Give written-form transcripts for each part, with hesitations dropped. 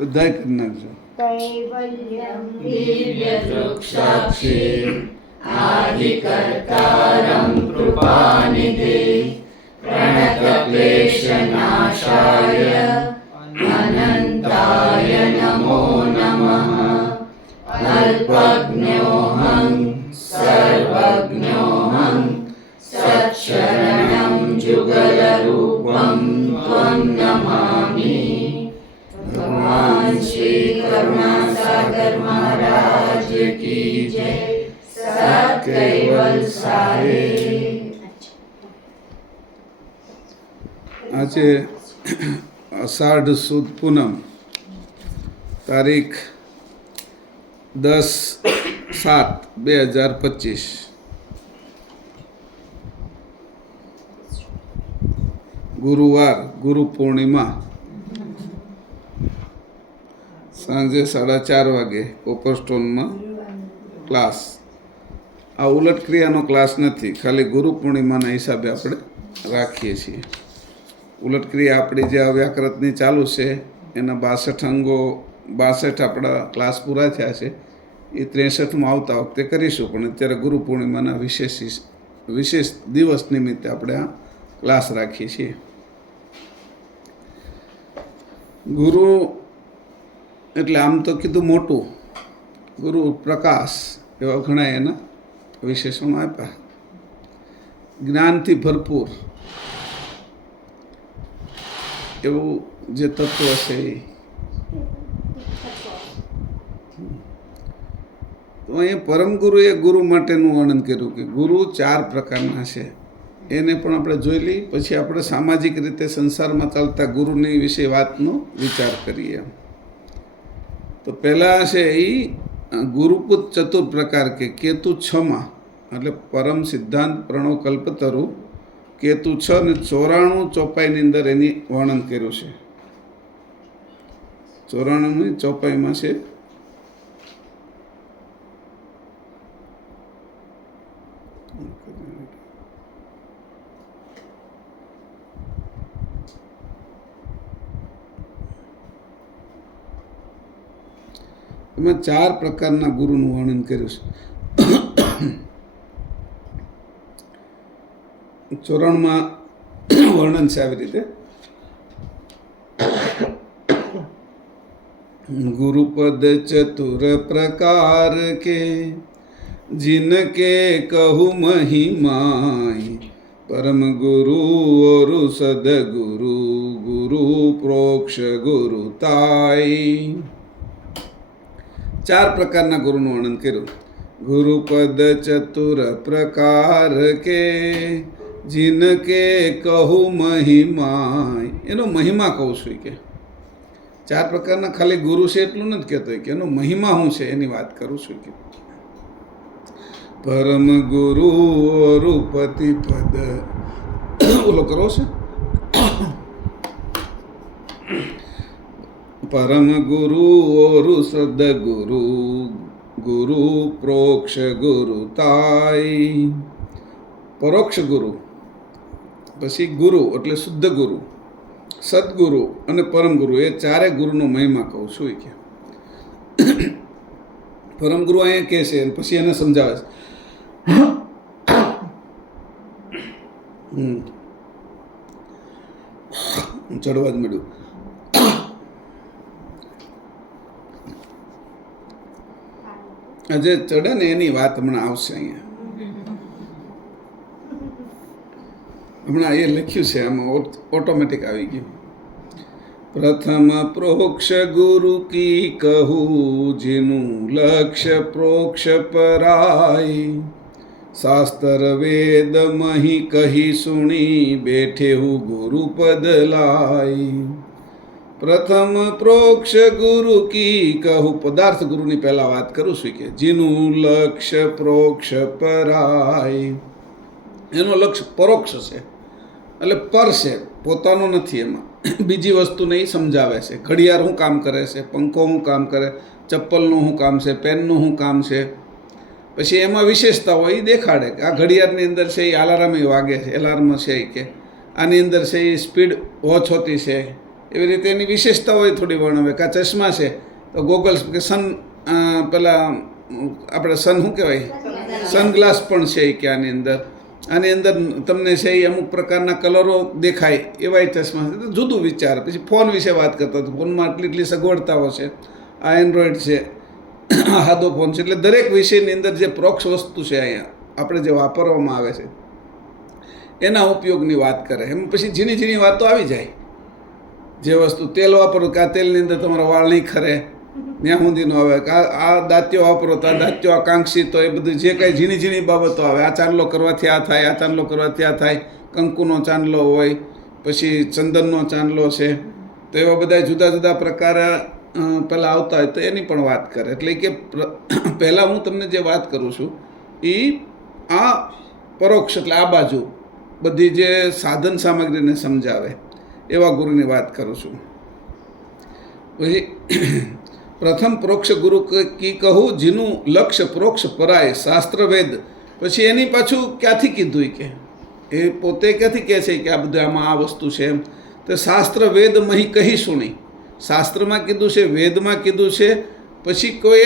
બધાય કરી નાખજો. कैवल्यं दिव्यदृक्साक्षी आदिकर्तारं कृपानिधे प्रणतक्लेशनाशाय अनन्ताय नमो नमः अल्पज्ञोऽहं सर्वज्ञोऽहं सत्शरणं जुगलरूपं त्वं नमामि। भगवान श्री करुणा सागर महाराज की जय। सत कैवल सारे। આજે અષાઢ સુદ પૂનમ તારીખ 10/7/2025 ગુરુવાર ગુરુ પૂર્ણિમા સાંજે 4:30 વાગે કોપરસ્ટોનમાં ક્લાસ. આ ઉલટ ક્રિયાનો ક્લાસ નથી, ખાલી ગુરુ પૂર્ણિમાના હિસાબે આપણે રાખીએ છીએ. ઉલટ ક્રિયા આપણી જે વ્યાકરણની ચાલુ છે એના 62 અંગો 62 આપણા ક્લાસ પૂરા થયા છે. એ 63માં આવતા વખતે કરીશું, પણ અત્યારે ગુરુ પૂર્ણિમાના વિશેષ દિવસ નિમિત્તે આપણે આ ક્લાસ રાખીએ છીએ. ગુરુ એટલે આમ તો કીધું મોટું, ગુરુ પ્રકાશ એવા ઘણા એના વિશેષણો આપ્યા. જ્ઞાનથી ભરપૂર એવું જે તત્વ છે એ તો અહીંયા પરમગુરુએ ગુરુ માટેનું વર્ણન કર્યું કે ગુરુ 4 પ્રકારના છે. એને પણ આપણે જોઈ લઈ, પછી આપણે સામાજિક રીતે સંસારમાં ચાલતા ગુરુની વિશે વાતનો વિચાર કરીએ. તો પહેલાં છે એ ગુરુપુત ચતુર પ્રકાર કે કેતુ 6માં, એટલે પરમ સિદ્ધાંત પ્રણવ કલ્પતરુ કેતુ 6 ને 94 ચોપાઈની અંદર એની વર્ણન કર્યું છે. 94ની ચોપાઈમાં છે એમાં 4 પ્રકારના ગુરુનું વર્ણન કર્યું છે. 94માં વર્ણન છે આવી રીતે: गुरुपद चतुर प्रकार के जिनके कहु महिमाय परम गुरु और सदगुरु गुरु प्रोक्ष गुरु ताई. 4 પ્રકારના ગુરુનું વર્ણન કર્યું. ગુરુપદ ચતુર પ્રકાર કે जिनके कहु महिमाय, એનો મહિમા કહું છું કે 4 પ્રકારના ખાલી ગુરુ છે એટલું નથી કહેતો કે એનો મહિમા શું છે એની વાત કરું છું કે પરમ ગુરુ રૂપતિ પદ ઓલો કરો છે પરમ ગુરુ ઓરુ સદગુરુ ગુરુ પ્રોક્ષ ગુરુ તાઈ. પરોક્ષ ગુરુ, પછી ગુરુ એટલે શુદ્ધ ગુરુ, સદગુરુ અને પરમ ગુરુ, એ 4 ગુરુનો મહિમા કહું છું કે પરમ ગુરુ અહીંયા કહે છે, પછી એને સમજાવે છે. ચડવા જ મળ્યું. આજે ચડે ને એની વાત હમણાં આવશે. અહીંયા હમણાં એ લખ્યું છે, આમાં ઓટોમેટિક આવી ગયું. પ્રથમ પ્રોક્ષ ગુરુ કી કહું જેનું લક્ષ્ય પ્રોક્ષ પરાય શાસ્ત્ર વેદ મહી કહી સુણી બેઠે હું ગુરુ પદ લાય. પ્રથમ પ્રોક્ષ ગુરુ કી કહું, પદાર્થ ગુરુની પહેલાં વાત કરું છું કે જેનું લક્ષ્ય પ્રોક્ષ પરાય, એનો લક્ષ્ય પરોક્ષ છે એટલે પર છે, પોતાનો નથી. એમાં બીજી વસ્તુને એ સમજાવે છે. ઘડિયાળ શું કામ કરે છે, પંખો શું કામ કરે, ચપ્પલનું શું કામ છે, પેનનું શું કામ છે, પછી એમાં વિશેષતા હોય એ દેખાડે કે આ ઘડિયાળની અંદર છે એ અલાર્મ વાગે છે, એલાર્મ છે કે આની અંદર છે એ સ્પીડ વોચ હોતી છે, એવી રીતે એની વિશેષતા હોય થોડી વર્ણવે. કે આ ચશ્મા છે તો ગોગલ્સ કે પેલા આપણે શું કહેવાય સનગ્લાસ પણ છે કે આની અંદર તમને છે એ અમુક પ્રકારના કલરો દેખાય એવા ચશ્મા છે. તો જુદું વિચાર. પછી ફોન વિશે વાત કરતા હતા. ફોનમાં એટલી સગવડતાઓ છે. આ એન્ડ્રોઈડ છે, સાદો ફોન છે. એટલે દરેક વિષયની અંદર જે પ્રોક્ષ વસ્તુ છે અહીંયા આપણે જે વાપરવામાં આવે છે એના ઉપયોગની વાત કરે. એમ પછી ઝીણી ઝીણી વાતો આવી જાય. જે વસ્તુ તેલ વાપરો કે આ તેલની અંદર તમારા વાળ નહીં ખરે, ત્યાં સુધીનો આવે. આ દાંત્યો વાપરો તો આ દાંત્યો આકાંક્ષી, તો એ બધું જે કાંઈ ઝીણી ઝીણી બાબતો આવે. આ ચાંદલો કરવાથી આ થાય, આ ચાંદલો કરવાથી આ થાય. કંકુનો ચાંદલો હોય, પછી ચંદનનો ચાંદલો છે. તો એવા બધા જુદા જુદા પ્રકાર પહેલાં આવતા હોય તો એની પણ વાત કરે. એટલે કે પહેલાં હું તમને જે વાત કરું છું એ આ પરોક્ષ એટલે આ બાજુ બધી જે સાધન સામગ્રીને સમજાવે એવા ગુરુની વાત કરું છું. પછી પ્રથમ પ્રોક્ષ ગુરુ કી કહું જેનું લક્ષ્ય પ્રોક્ષ પરાય શાસ્ત્ર વેદ. પછી એની પાછું ક્યાંથી કીધું કે એ પોતે ક્યાંથી કહે છે કે આ બધું આમાં આ વસ્તુ છે એમ. તો શાસ્ત્ર વેદ મહી કહી સુણી. શાસ્ત્રમાં કીધું છે, વેદમાં કીધું છે, પછી કોઈ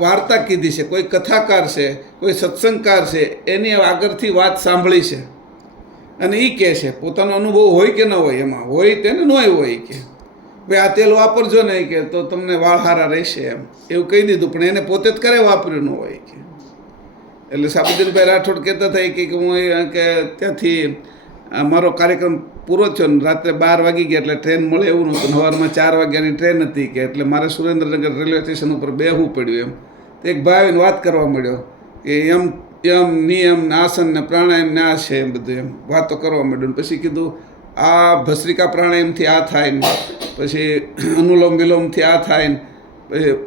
વાર્તા કીધી છે, કોઈ કથાકાર છે, કોઈ સત્સંગકાર છે, એની આગળથી વાત સાંભળી છે અને એ કહે છે. પોતાનો અનુભવ હોય કે ન હોય, એમાં હોય તેને ન હોય કે ભાઈ આ તેલ વાપરજો ને કે તો તમને વાળ હારા રહેશે એમ એવું કહી દીધું. પણ એને પોતે જ કરે વાપર્યું ન હોય કે. એટલે સાબુદ્દીનભાઈ રાઠોડ કહેતા થાય કે હું કે ત્યાંથી મારો કાર્યક્રમ પૂરો થયો ને રાત્રે 12 વાગી ગયા એટલે ટ્રેન મળે એવું નહોતું. સવારમાં 4 વાગ્યાની ટ્રેન હતી કે એટલે મારે સુરેન્દ્રનગર રેલવે સ્ટેશન ઉપર બેસવું પડ્યું એમ. તો એક ભાઈ આવીને વાત કરવા મળ્યો કે યમ નિયમ ને આસન ને પ્રાણાયામ ને આ છે એમ બધું એમ વાતો કરવા માંડ્યું. પછી કીધું આ ભસ્ત્રિકા પ્રાણાયામથી આ થાય ને પછી અનુલોમ વિલોમથી આ થાય ને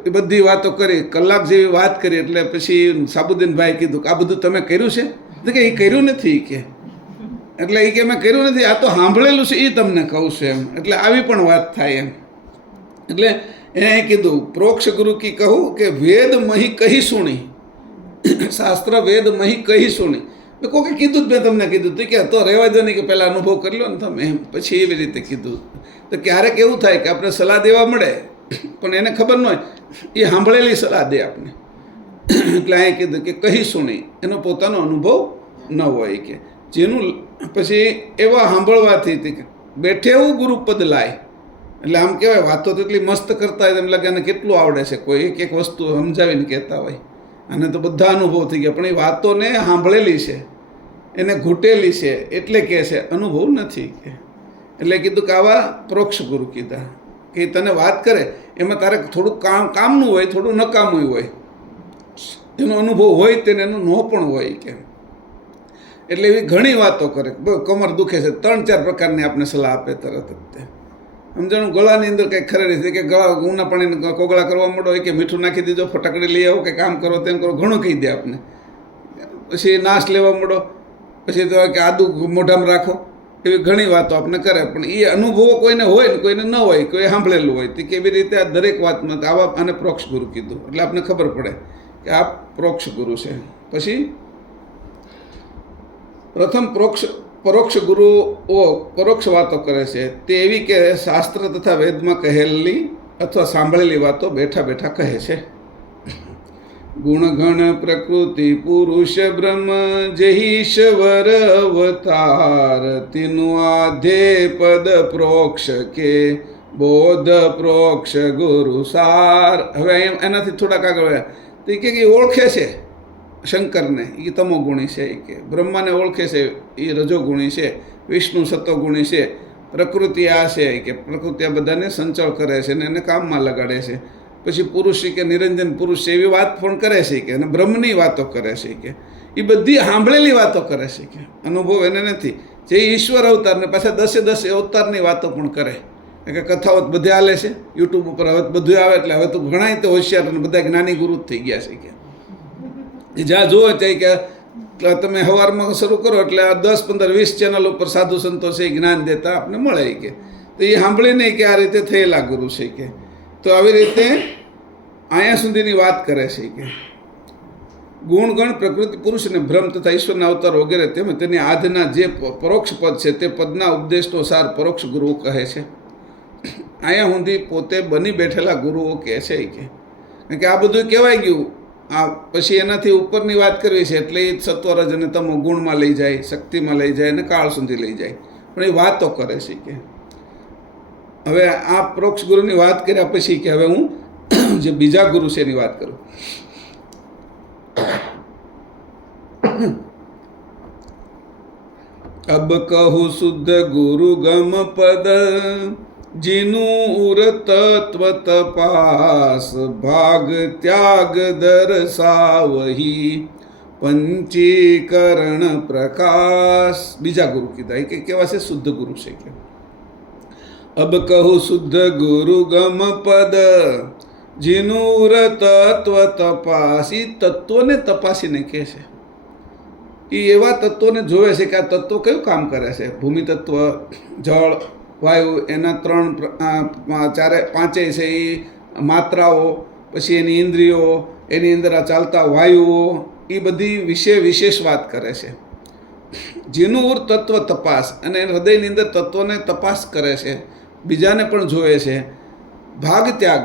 એ બધી વાતો કરી. કલાક જેવી વાત કરી. એટલે પછી સાબુદ્દીનભાઈ કીધું કે આ બધું તમે કર્યું છે? તો કે એ કર્યું નથી કે. એટલે એ કે મેં કર્યું નથી, આ તો સાંભળેલું છે એ તમને કહું છું એમ. એટલે આવી પણ વાત થાય એમ. એટલે એને કીધું પ્રોક્ષ ગુરુ કી કહું કે વેદ મહી કહી સુણી. શાસ્ત્ર વેદ મહી કહી સુણી. મેં કોઈ કીધું જ મેં તમને કીધું હતું કે તો રહેવા દો નહીં કે પહેલાં અનુભવ કરી લો ને તમે એમ. પછી એવી રીતે કીધું. તો ક્યારેક એવું થાય કે આપણે સલાહ દેવા મળે પણ એને ખબર ન હોય, એ સાંભળેલી સલાહ દે આપણે. એટલે અહીં કીધું કે કહી સુણી, એનો પોતાનો અનુભવ ન હોય કે જેનું પછી એવા સાંભળવાથી બેઠે એવું ગુરુપદ લાય. એટલે આમ કહેવાય વાતો તો એટલી મસ્ત કરતા હોય એમ લાગે એને કેટલું આવડે છે. કોઈ એક એક વસ્તુ સમજાવીને કહેતા હોય અને તો બધા અનુભવ થઈ ગયા. પણ એ વાતોને સાંભળેલી છે, એને ઘૂંટેલી છે એટલે કહે છે, અનુભવ નથી કે. એટલે કીધું કે આવા પ્રોક્ષ ગુરુ કીધા કે તને વાત કરે એમાં તારે થોડુંક કામનું હોય, થોડું નકામું હોય. એનો અનુભવ હોય તેને એનું ન પણ હોય કે. એટલે એવી ઘણી વાતો કરે. કમર દુખે છે, 3-4 પ્રકારની આપણે સલાહ આપે તરત જ તે. સમજાણું ગળાની અંદર કંઈક ખરેડી છે કે ગળા ઊના પાણીને કોગળા કરવા માંડો હોય કે મીઠું નાખી દીધો, ફટાકડી લઈ આવો કે કામ કરો તેમ કરો, ઘણું કહી દે આપણે. પછી નાશ લેવા માંડો, પછી તો કે આદુ મોઢામાં રાખો, એવી ઘણી વાતો આપણે કરે. પણ એ અનુભવો કોઈને હોય ને કોઈને ન હોય, કોઈ સાંભળેલું હોય તે કેવી રીતે આ દરેક વાતમાં આવા આને પ્રોક્ષ ગુરુ કીધું. એટલે આપણે ખબર પડે કે આ પ્રોક્ષ ગુરુ છે. પછી પ્રથમ પરોક્ષ ગુરુઓ પરોક્ષ વાતો કરે છે તે એવી કે શાસ્ત્ર તથા વેદમાં કહેલી અથવા સાંભળેલી વાતો બેઠા બેઠા કહે છે. ગુણગણ પ્રકૃતિ પુરુષ બ્રહ્મ જેહીશ્વર અવતાર તીનું આધે પદ પ્રોક્ષ કે બોધ પ્રોક્ષ ગુરુ સાર. હવે એનાથી થોડાક આગળ તો કે ઓળખે છે શંકરને, એ તમોગુણી છે. એ કે બ્રહ્માને ઓળખે છે, એ રજોગુણી છે. વિષ્ણુ સત્વગુણી છે. પ્રકૃતિ આ છે કે પ્રકૃતિ આ બધાને સંચળ કરે છે ને એને કામમાં લગાડે છે. પછી પુરુષ કે નિરંજન પુરુષ છે એવી વાત પણ કરે છે કે અને બ્રહ્મની વાતો કરે છે કે એ બધી સાંભળેલી વાતો કરે છે કે અનુભવ એને નથી. જે ઈશ્વર અવતારને પાછા 10 અવતારની વાતો પણ કરે કે કથાઓ બધે હાલે છે યુટ્યુબ ઉપર. હવે બધું આવે એટલે હવે તો ઘણા તો હોશિયાર અને બધા જ્ઞાની ગુરુ જ થઈ ગયા છે કે જ્યાં જુઓ ત્યાં કે તમે સવારમાં શરૂ કરો એટલે 10, 15, 20 ચેનલ ઉપર સાધુ સંતો છે જ્ઞાન દેતા આપણને મળે કે. તો એ સાંભળીને કે આ રીતે થયેલા ગુરુ છે કે. તો આવી રીતે અહીંયા સુધીની વાત કરે છે કે ગુણગણ પ્રકૃતિ પુરુષ અને બ્રહ્મ તથા ઈશ્વરના અવતાર વગેરે તેમજ તેની આધના જે પરોક્ષ પદ છે તે પદના ઉપદેશનો સાર પરોક્ષ ગુરુ કહે છે. અહીંયા સુધી પોતે બની બેઠેલા ગુરુઓ કહે છે કે કારણ કે આ બધું કહેવાય ગયું, આ પછી એનાથી ઉપરની વાત કરવી છે એટલે એ સત્વરજ અને તમો ગુણમાં લઈ જાય, શક્તિમાં લઈ જાય અને કાળ સુધી લઈ જાય, પણ એ વાતો કરે છે કે હવે આ પ્રોક્ષ ગુરુની વાત કર્યા પછી કે હવે હું જે બીજા ગુરુ છે એની વાત કરું. અબ કહું શુદ્ધ ગુરુ ગમ પદ, જીનું ઉર તત્વ તપાસ, ભાગ ત્યાગ દર્શાવહી પંચીકરણ પ્રકાશ. બીજા ગુરુ કીધા કે કેવા છે? શુદ્ધ ગુરુ છે કે અબ કહું શુદ્ધ ગુરુ ગમ પદ, જીનું ઉર તત્વ તપાસ. એ તત્વને તપાસીને કહે છે, એ એવા તત્વોને જોવે છે કે આ તત્વો કયું કામ કરે છે. ભૂમિ તત્વ, જળ, વાયુ, એના પાંચેય છે એ માત્રાઓ, પછી એની ઇન્દ્રિયો, એની અંદર આ ચાલતા વાયુઓ, એ બધી વિશેષ વાત કરે છે. જેનું ઉર તત્વ તપાસ, અને હૃદયની અંદર તત્વોને તપાસ કરે છે, બીજાને પણ જોવે છે. ભાગ ત્યાગ,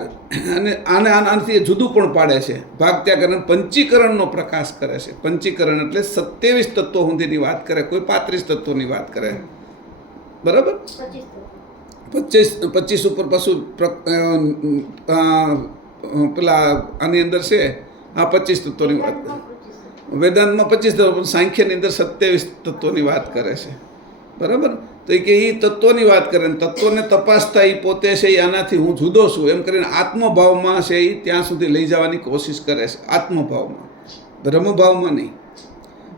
અને આનાથી જુદું પણ પાડે છે. ભાગ ત્યાગ અને પંચીકરણનો પ્રકાશ કરે છે. પંચીકરણ એટલે 27 તત્વો સુધીની વાત કરે, કોઈ 35 તત્વોની વાત કરે. બરાબર? 25 ઉપર પાછું પેલા આની અંદર છે આ 25 તત્વોની વાત કરે. વેદાંતમાં 25 તત્વો, પણ સાંખ્યની અંદર 27 તત્વોની વાત કરે છે. બરાબર? તો એ કે એ તત્વોની વાત કરે ને તત્વોને તપાસતા એ પોતે છે એ આનાથી હું જુદો છું એમ કરીને આત્મભાવમાં છે એ ત્યાં સુધી લઈ જવાની કોશિશ કરે છે. આત્મભાવમાં, બ્રહ્મભાવમાં નહીં.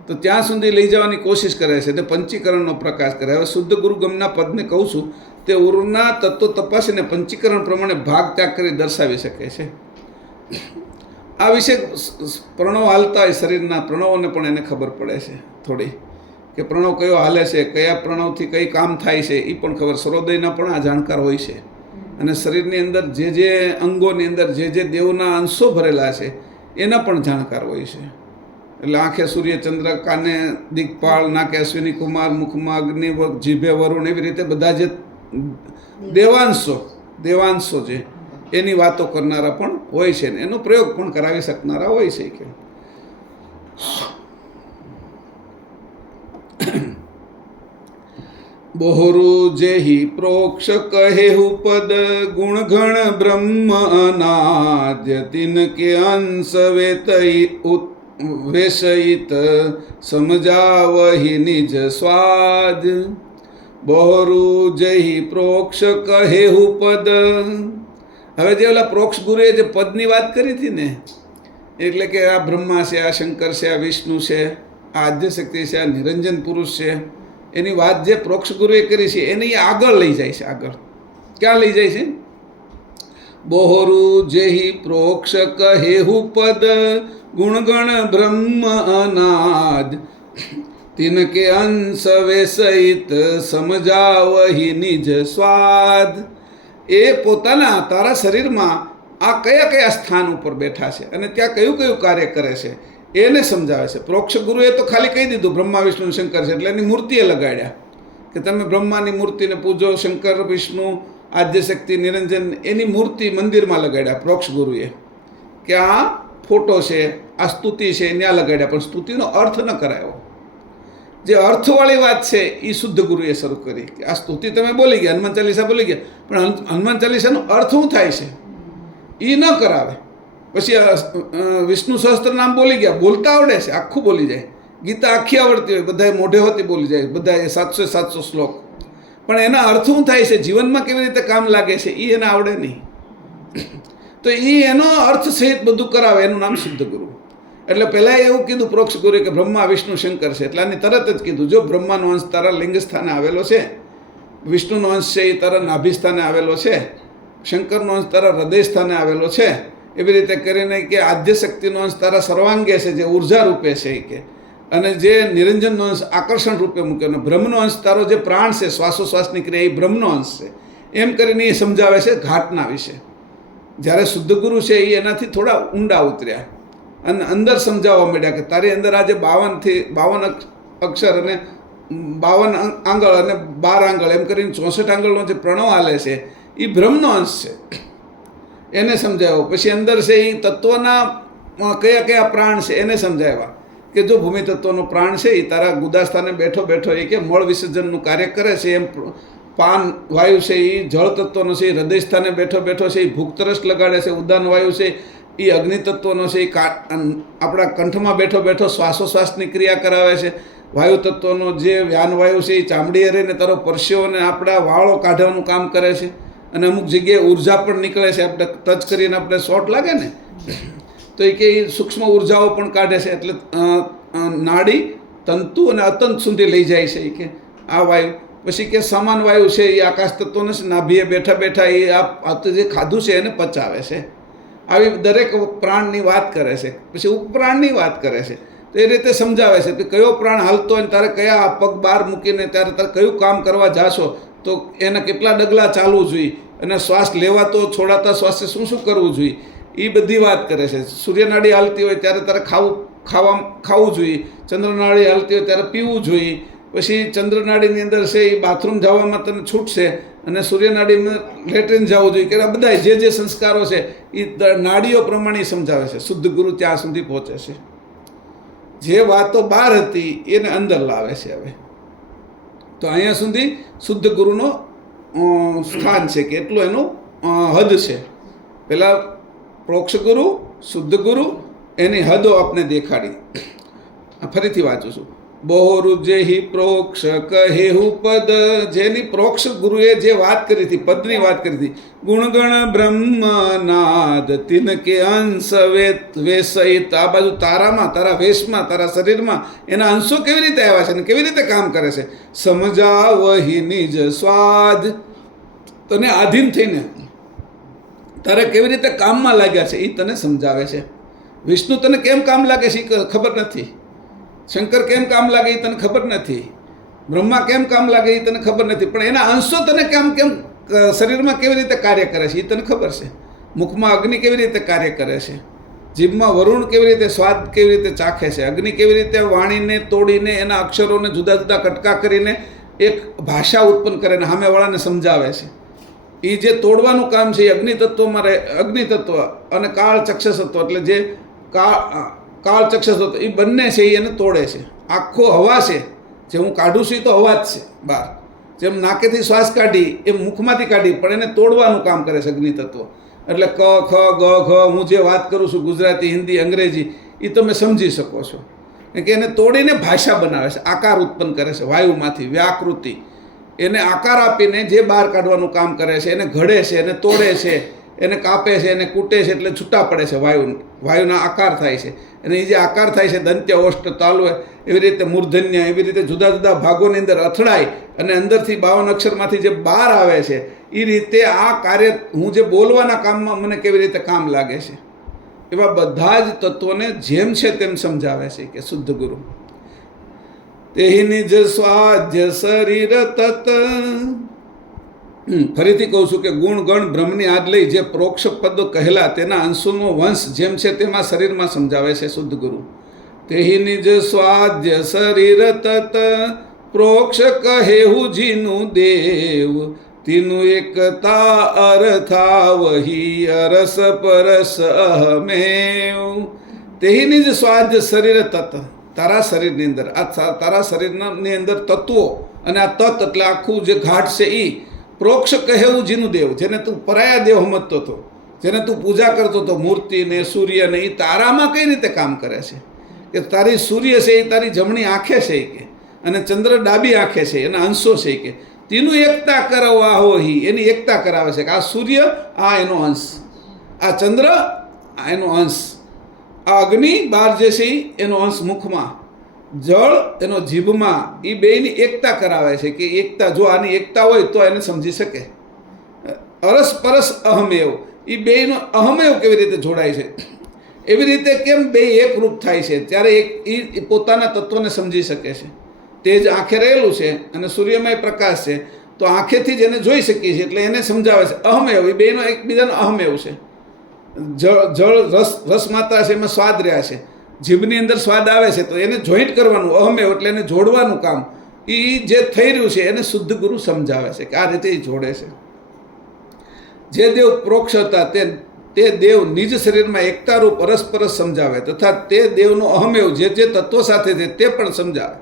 તો ત્યાં સુધી લઈ જવાની કોશિશ કરે છે. તે પંચીકરણનો પ્રકાશ કરે. હવે શુદ્ધ ગુરુગમના પદને કહું છું, તે ઉરના તત્વો તપાસીને પંચીકરણ પ્રમાણે ભાગ ત્યાગ કરી દર્શાવી શકે છે. આ વિશે પ્રણવ હાલતા હોય, શરીરના પ્રણવોને પણ એને ખબર પડે છે થોડી, કે પ્રણવ કયો હાલે છે, કયા પ્રણવથી કઈ કામ થાય છે એ પણ ખબર. સર્વોદયના પણ આ જાણકાર હોય છે. અને શરીરની અંદર જે અંગોની અંદર જે દેવના અંશો ભરેલા છે એના પણ જાણકાર હોય છે. એટલે આંખે સૂર્ય ચંદ્ર, કાને દિગ્પાળ, નાકે અશ્વિની કુમાર, મુખમાં અગ્નિ, જીભે વરુણ, એવી રીતે બધા જે દેવાંશો છે એની વાતો કરનારા પણ હોય છે ને એનો પ્રયોગ પણ કરાવી શકનારા હોય છે કે બોહરુ જેહી પ્રોક્ષ કહેહુ પદ, ગુણગણ બ્રહ્મ અનાદ્ય તિનકે અંશ વેશયિત સમજાવહી નિજ સ્વાદ. બોહરુ જેહી પ્રોક્ષ કહેહુ પદ. હવે જે ઓલા પ્રોક્ષ ગુરુએ જે પદની વાત કરી હતી ને, એટલે કે આ બ્રહ્મા છે, આ શંકર છે, આ વિષ્ણુ છે, આ આદ્યશક્તિ છે, આ નિરંજન પુરુષ છે, એની વાત જે પ્રોક્ષ ગુરુએ કરી છે એને આગળ લઈ જાય છે. આગળ ક્યાં લઈ જાય છે? બોહરુ જેહી પ્રોક્ષ કહેહુ પદ, ગુણગણ બ્રહ્મ અનાદ તિનકે અંશ વેશયિત સમજાવહી નિજ સ્વાદ. એ પોતાના તારા શરીરમાં આ કયા કયા સ્થાન ઉપર બેઠા છે અને ત્યાં કયું કયું કાર્ય કરે છે એને સમજાવે છે. પ્રોક્ષ ગુરુએ તો ખાલી કહી દીધું બ્રહ્મા વિષ્ણુ શંકર છે, એટલે એની મૂર્તિએ લગાડ્યા કે તમે બ્રહ્માની મૂર્તિને પૂજો, શંકર વિષ્ણુ આદ્યશક્તિ નિરંજન એની મૂર્તિ મંદિરમાં લગાડ્યા પ્રોક્ષ ગુરુએ, કે આ ફોટો છે, આ સ્તુતિ છે ત્યાં લગાડ્યા, પણ સ્તુતિનો અર્થ ન કરાયો. જે અર્થવાળી વાત છે એ શુદ્ધ ગુરુએ શરૂ કરી કે આ સ્તુતિ તમે બોલી ગયા, હનુમાન ચાલીસા બોલી ગયા, પણ હનુમાન ચાલીસાનો અર્થ શું થાય છે એ ન કરાવે. પછી વિષ્ણુ સહસ્ત્ર નામ બોલી ગયા, બોલતા આવડે છે, આખું બોલી જાય. ગીતા આખી આવડતી હોય, બધાએ મોઢે હોતી બોલી જાય, બધાએ 700 શ્લોક, પણ એના અર્થ શું થાય છે, જીવનમાં કેવી રીતે કામ લાગે છે એ એને આવડે નહીં. તો એ એનો અર્થ સહિત બધું કરાવે, એનું નામ શુદ્ધ ગુરુ. એટલે પહેલાં એવું કીધું પ્રોક્ષ ગુરુએ કે બ્રહ્મા વિષ્ણુ શંકર છે, એટલે આની તરત જ કીધું જો બ્રહ્માનો અંશ તારા લિંગ સ્થાને આવેલો છે, વિષ્ણુનો અંશ છે એ તારા નાભિ સ્થાને આવેલો છે, શંકરનો અંશ તારા હૃદય સ્થાને આવેલો છે, એવી રીતે કરીને કે આદ્યશક્તિનો અંશ તારા સર્વાંગે છે જે ઉર્જા રૂપે છે એ કે, અને જે નિરંજનનો અંશ આકર્ષણ રૂપે મૂક્યો, અને બ્રહ્મનો અંશ તારો જે પ્રાણ છે, શ્વાસોશ્વાસની ક્રિયા એ બ્રહ્મનો અંશ છે, એમ કરીને એ સમજાવે છે ઘાટના વિશે. જ્યારે શુદ્ધ ગુરુ છે એ એનાથી થોડા ઊંડા ઉતર્યા અને અંદર સમજાવવા માંડ્યા કે તારી અંદર આજે 52 અક્ષર અને 52 આંગળ અને 12 આંગળ એમ કરીને 64 આંગળનો જે પ્રણવ હાલે છે એ બ્રહ્મનો અંશ છે, એને સમજાવ્યો. પછી અંદર છે એ તત્વના કયા કયા પ્રાણ છે એને સમજાવ્યા કે જો ભૂમિ તત્વનો પ્રાણ છે એ તારા ગુદાસ્થાને બેઠો બેઠો એ કે મળ વિસર્જનનું કાર્ય કરે છે, એમ પાન વાયુ છે એ જળ તત્વનો છે, એ હૃદય સ્થાને બેઠો બેઠો છે એ ભૂખ તરસ લગાડે છે, ઉદાન વાયુ છે એ અગ્નિ તત્વનો છે એ આપણા કંઠમાં બેઠો બેઠો શ્વાસોશ્વાસની ક્રિયા કરાવે છે, વાયુ તત્વનો જે વ્યાન વાયુ છે એ ચામડી હરીને તારો પરસ્યો અને આપણા વાળો કાઢવાનું કામ કરે છે, અને અમુક જગ્યાએ ઉર્જા પણ નીકળે છે, આપણે ટચ કરીને આપણે શોર્ટ લાગે ને તો એ કે સૂક્ષ્મ ઉર્જાઓ પણ કાઢે છે, એટલે નાડી તંતુ અને અતંત સુધી લઈ જાય છે એ કે આ વાયુ. પછી કે સમાન વાયુ છે એ આકાશ તત્વને નાભીએ બેઠા બેઠા એ આ જે ખાધું છે એને પચાવે છે. આવી દરેક પ્રાણની વાત કરે છે. પછી ઉપપ્રાણની વાત કરે છે, તો એ રીતે સમજાવે છે કે કયો પ્રાણ હાલતો હોય તારે કયા પગ બહાર મૂકીને ત્યારે તારે કયું કામ કરવા જાશો તો એના કેટલા ડગલા ચાલવું જોઈએ, અને શ્વાસ લેવાતો છોડાતા શ્વાસે શું શું કરવું જોઈએ, એ બધી વાત કરે છે. સૂર્યનાડી હાલતી હોય ત્યારે તારે ખાવું જોઈએ, ચંદ્રનાડી હાલતી હોય ત્યારે પીવું જોઈએ. પછી ચંદ્રનાડીની અંદર છે એ બાથરૂમ જવામાં તને છૂટશે, અને સૂર્યનાડીમાં લેટ્રિન જવું જોઈએ કે આ બધા જે સંસ્કારો છે એ નાડીઓ પ્રમાણે સમજાવે છે. શુદ્ધ ગુરુ ત્યાં સુધી પહોંચે છે. જે વાતો બહાર હતી એને અંદર લાવે છે. હવે તો અહીંયા સુધી શુદ્ધ ગુરુનો સ્થાન છે કે એટલું એનું હદ છે. પહેલાં પ્રોક્ષ ગુરુ, શુદ્ધ ગુરુ, એની હદો આપને દેખાડી. ફરીથી વાંચું છું. બહોરુજેહી પ્રોક્ષ કહેહુ પદ, જેની પ્રોક્ષ ગુરુએ જે વાત કરી હતી, પદની વાત કરી હતી. ગુણગણ બ્રહ્મનાદ તિનકે અંશ વેસહિત, આ બાજુ તારામાં, તારા વેશમાં, તારા શરીરમાં એના અંશો કેવી રીતે આવ્યા છે અને કેવી રીતે કામ કરે છે. સમજાવહી નિજ સ્વાદ, તને આધીન થઈને તારે કેવી રીતે કામમાં લાગ્યા છે એ તને સમજાવે છે. વિષ્ણુ તને કેમ કામ લાગે છે એ ખબર નથી, શંકર કેમ કામ લાગે એ તને ખબર નથી, બ્રહ્મા કેમ કામ લાગે એ તને ખબર નથી, પણ એના અંશો તને કેમ શરીરમાં કેવી રીતે કાર્ય કરે છે એ તને ખબર છે. મુખમાં અગ્નિ કેવી રીતે કાર્ય કરે છે, જીભમાં વરુણ કેવી રીતે સ્વાદ કેવી રીતે ચાખે છે, અગ્નિ કેવી રીતે વાણીને તોડીને એના અક્ષરોને જુદા જુદા કટકા કરીને એક ભાષા ઉત્પન્ન કરે ને સામેવાળાને સમજાવે છે. એ જે તોડવાનું કામ છે એ અગ્નિ તત્વમાં રહે, અગ્નિ તત્વ અને કાળ ચક્ષસ તત્વ, એટલે જે કાળ ચક્ષસ તત્વ એ બંને છે એ એને તોડે છે. આખો હવા છે, જે હું કાઢું છું એ તો હવા જ છે બહાર. જેમ નાકેથી શ્વાસ કાઢી એમ મુખમાંથી કાઢી, પણ એને તોડવાનું કામ કરે છે અગ્નિ તત્વ. એટલે ક ખ ગ ઘ હું જે વાત કરું છું ગુજરાતી, હિન્દી, અંગ્રેજી, એ તમે સમજી શકો છો કે એને તોડીને ભાષા બનાવે છે, આકાર ઉત્પન્ન કરે છે વાયુમાંથી, વ્યાકૃતિ. એને આકાર આપીને જે બહાર કાઢવાનું કામ કરે છે, એને ઘડે છે, એને તોડે છે, એને કાપે છે, એને કૂટે છે, એટલે છૂટા પડે છે વાયુના આકાર થાય છે. અને એ જે આકાર થાય છે દંત્ય, ઓષ્ટ, તાલુ, એવી રીતે મૂર્ધન્ય, એવી રીતે જુદા જુદા ભાગોની અંદર અથડાય અને અંદરથી 52 અક્ષરમાંથી જે બહાર આવે છે એ રીતે આ કાર્ય હું જે બોલવાના કામમાં મને કેવી રીતે કામ લાગે છે, એવા બધા જ તત્વોને જેમ છે તેમ સમજાવે છે કે શુદ્ધ ગુરુ. તેહી નિજ સ્વાધ્ય શરીર તત, ફરીથી કહું છું કે ગુણ ગણ બ્રહ્મની આદ લઈ જે પ્રોક્ષ પદો કહેલા તેના અંશોનો વંશ જેમ છે તેમાં શરીરમાં સમજાવે છે શુદ્ધ ગુરુ. તેહી નિજ સ્વાધ્ય શરીર તત, પ્રોક્ષ કહેહુ જીનું દેવ, તીનું એકતા અર્થા વહી અરસ પરસ અહમેવ. તેહી નિજ સ્વાધ્ય શરીર તત, તારા શરીરની અંદર, આ તારા શરીરની અંદર તત્વો, અને આ તત એટલે આખું જે ઘાટ છે એ પ્રોક્ષ કહેવું જીનું દેવ, જેને તું પરાયા દેવ સમજતો હતો, જેને તું પૂજા કરતો હતો, મૂર્તિને, સૂર્યને, એ તારામાં કઈ રીતે કામ કરે છે કે તારી સૂર્ય છે એ તારી જમણી આંખે છે કે, અને ચંદ્ર ડાબી આંખે છે, એના અંશો છે કે તેનું એકતા કરવા હોય, એની એકતા કરાવે છે કે આ સૂર્ય આ એનો અંશ, આ ચંદ્ર આ એનો અંશ, આ અગ્નિ બહાર જે છે એનો અંશ મુખમાં, જળ એનો જીભમાં, એ બેયની એકતા કરાવે છે કે એકતા, જો આની એકતા હોય તો એને સમજી શકે. અરસ પરસ અહમેવ, એ બેયનો અહમેવ કેવી રીતે જોડાય છે, એવી રીતે કેમ બે એકરૂપ થાય છે, ત્યારે એ પોતાના તત્વને સમજી શકે છે. તેજ આંખે રહેલું છે અને સૂર્યમય પ્રકાશ છે, તો આંખેથી જ એને જોઈ શકીએ છીએ, એટલે એને સમજાવે છે અહમેવ. એ બેયનો એકબીજાનો અહમેવ છે. જળ રસ માત્રા છે, એમાં સ્વાદ રહ્યા છે, જીભની અંદર સ્વાદ આવે છે, તો એને જોઈન્ટ કરવાનું અહમેવ, એટલે એને જોડવાનું કામ એ જે થઈ રહ્યું છે એને શુદ્ધ ગુરુ સમજાવે છે કે આ રીતે એ જોડે છે. જે દેવ પ્રોક્ષ હતા તે દેવ નિજ શરીરમાં એકતારૂપ પરસ્પર સમજાવે તથા તે દેવનો અહમેવ જે તત્વો સાથે છે તે પણ સમજાવે.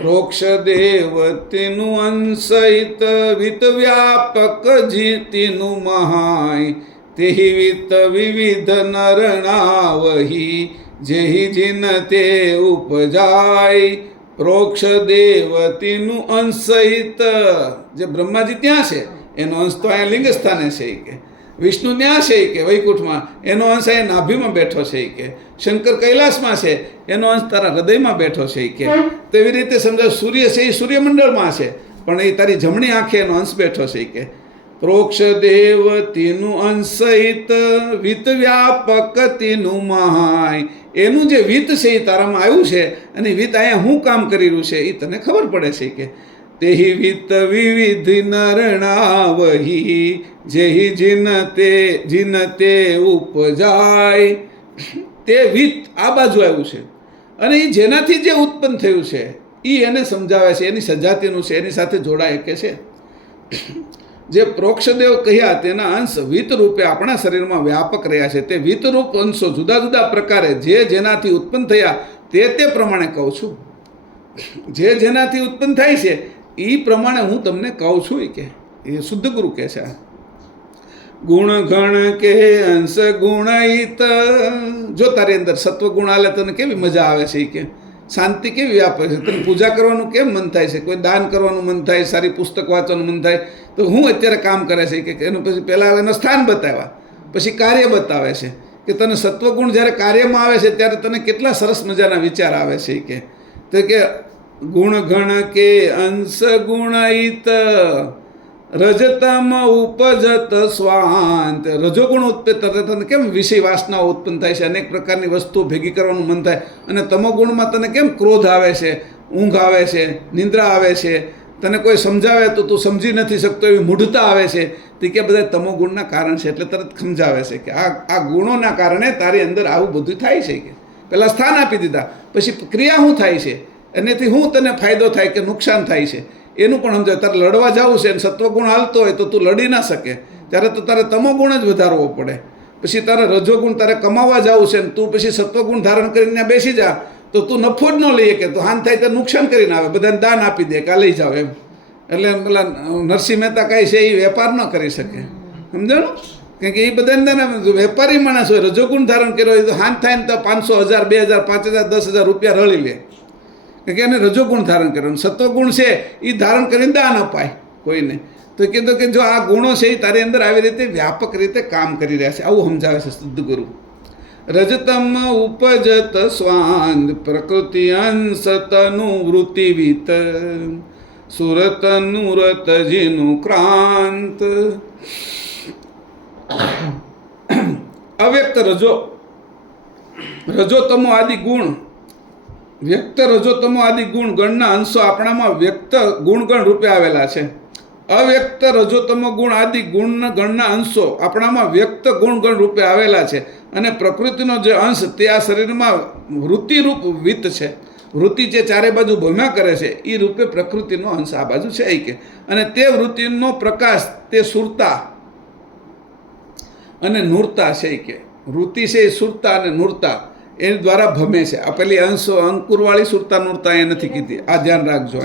પ્રોક્ષ દેવ તેનું અંશહિત વિત વ્યાપક જીતિનું મહાય તેહી વિત વિવિધ નરણાવહી જેહી જીન તે ઉપજાય. પ્રોક્ષ દેવતીનું અંશહિત જે બ્રહ્માજી ત્યાં છે એનો અંશ તો અહીંયા લિંગ સ્થાને છે કે વિષ્ણુ ત્યાં છે કે વૈકુંઠમાં એનો અંશ અહીંયા નાભીમાં બેઠો છે કે શંકર કૈલાસમાં છે એનો અંશ તારા હૃદયમાં બેઠો છે કે તેવી રીતે સમજાવ સૂર્ય છે એ સૂર્યમંડળમાં છે પણ એ તારી જમણી આંખે એનો અંશ બેઠો છે કે પ્રોક્ષ દેવતીનું અંશહિત વિત વ્યાપક તેનું મહાય. એનું જે વિત છે એ તારામાં આવ્યું છે અને વિત અહીંયા હું કામ કરી રહ્યું છે એ તને ખબર પડે છે કે તેહી વિત વિવિધ નરણાવહી જેહી જીન તે ઉપજાય. તે વિત આ બાજુ આવ્યું છે અને એ જેનાથી જે ઉત્પન્ન થયું છે એ એને સમજાવે છે, એની સજાતીનું છે, એની સાથે જોડાય કે છે. જે પ્રોક્ષદેવ કહ્યા તેના અંશ વિત રૂપે આપણા શરીરમાં વ્યાપક રહ્યા છે. તે વિતરૂપ અંશો જુદા જુદા પ્રકારે જેનાથી ઉત્પન્ન થયા તે પ્રમાણે કહું છું. જેનાથી ઉત્પન્ન થાય છે એ પ્રમાણે હું તમને કહું છું. કે એ શુદ્ધ ગુરુ કહે છે. ગુણ ગણ કે અંશ ગુણહિત. જો તારી અંદર સત્વગુણ આલે તને કેવી મજા આવે છે કે શાંતિ કેવી વ્યાપે છે, તને પૂજા કરવાનું કેમ મન થાય છે, કોઈ દાન કરવાનું મન થાય, સારી પુસ્તક વાંચવાનું મન થાય. તો હું અત્યારે કામ કરે છે કે એનું પછી પહેલાં એનું સ્થાન બતાવ્યા પછી કાર્ય બતાવે છે કે તને સત્વગુણ જ્યારે કાર્યમાં આવે છે ત્યારે તને કેટલા સરસ મજાના વિચાર આવે છે કે તો કે ગુણ ગણ કે અંશ ગુણહિત રજતમ ઉપજત સ્વાંત. રજોગુણ ઉત્પન્ન તને કેમ વિષય વાસનાઓ ઉત્પન્ન થાય છે, અનેક પ્રકારની વસ્તુઓ ભેગી કરવાનું મન થાય. અને તમોગુણમાં તને કેમ ક્રોધ આવે છે, ઊંઘ આવે છે, નિંદ્રા આવે છે, તને કોઈ સમજાવે તો તું સમજી નથી શકતો એવી મૂઢતા આવે છે. તે કે બધા તમોગુણના કારણ છે. એટલે તરત સમજાવે છે કે આ ગુણોના કારણે તારી અંદર આવું બધું થાય છે. કે પહેલાં સ્થાન આપી દીધા પછી ક્રિયા શું થાય છે, એનાથી શું તને ફાયદો થાય કે નુકસાન થાય છે એનું પણ સમજાય. તારે લડવા જવું છે અને સત્વગુણ હાલતો હોય તો તું લડી ના શકે, ત્યારે તો તારે તમોગુણ જ વધારવો પડે. પછી તારે રજોગુણ તારે કમાવા જવું છે ને તું પછી સત્વગુણ ધારણ કરીને બેસી જા તો તું નફો જ ન લઈ શકે. તો હાન થાય તો નુકસાન કરીને આવે, બધાને દાન આપી દે કે આ લઈ જાઓ એમ. એટલે પેલા નરસિંહ મહેતા કાંઈ છે એ વેપાર ન કરી શકે, સમજાણું? કારણ કે એ બધાને વેપારી માણસ હોય. રજોગુણ ધારણ કર્યો હોય તો હાન થાય ને તો 500, 1000, 2000, 5000, 10000 રૂપિયા રળી લે. કે એને રજોગુણ ધારણ કર્યું. સત્વગુણ છે એ ધારણ કરીને દાન અપાય કોઈને. તો કીધું કે જો આ ગુણો છે એ તારી અંદર આવી રીતે વ્યાપક રીતે કામ કરી રહ્યા છે. આવું સમજાવે છે શુદ્ધ ગુરુ. રજતમ ઉપજત સ્વાંદ પ્રકૃતિ અંશ તનુ વૃત્તિવિત સુરત નુરત જીનું ક્રાંત. અવ્યક્ત રજોતમો આદિ ગુણ, વ્યક્ત રજોતમો આદિ ગુણ ગણના અંશો આપણામાં વ્યક્ત ગુણગણ રૂપે આવેલા છે. અવ્યક્ત રજોતમો ગુણ આદિ ગણના અંશો આપણામાં વ્યક્ત ગુણગણ રૂપે આવેલા છે. અને પ્રકૃતિનો જે અંશ તે આ શરીરમાં વૃત્તિરૂપ વિત્ત છે. વૃત્તિ જે ચારે બાજુ ભમ્યા કરે છે એ રૂપે પ્રકૃતિનો અંશ આ બાજુ છે કે. અને તે વૃત્તિનો પ્રકાશ તે સુરતા અને નૂરતા છે કે. વૃત્તિ છે એ સુરતા અને નૂરતા એ દ્વારા ભમે છે. આ પેલી અંકુરવાળી સુરતા નૂરતા એ નથી કીધી, આ ધ્યાન રાખજો.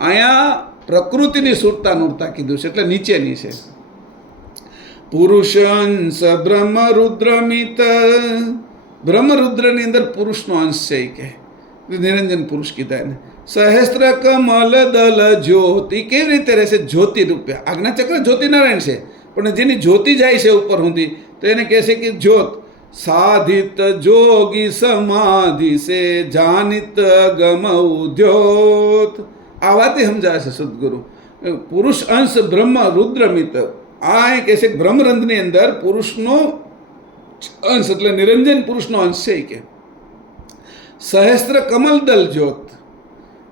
અહીંયા પ્રકૃતિની સુરતા નૂરતા કીધું છે એટલે નીચેની છે. પુરુષ અંશ બ્રહ્મ રુદ્રમિત. બ્રહ્મ રુદ્રની અંદર પુરુષનો અંશ છે કે નિરંજન પુરુષ કીધા એને. સહસ્ત્ર કમલ દલ જ્યોતિ. કેવી રીતે રહેશે? જ્યોતિ રૂપે. આજ્ઞાચક્ર જ્યોતિનારાયણ છે પણ જેની જ્યોતિ જાય છે ઉપર સુધી તો એને કહે છે કે જ્યોત. સાધિત જોગી સમાધિ સે જાનિત ગમ ઉદ્યોત. આ વાતે સમજાવે છે સદગુરુ. પુરુષ અંશ બ્રહ્મ રુદ્રમિત. આ કહે છે બ્રહ્મરંધની અંદર પુરુષનો અંશ એટલે નિરંજન પુરુષનો અંશ છે કે. સહસ્ત્ર કમલ દલ જ્યોત.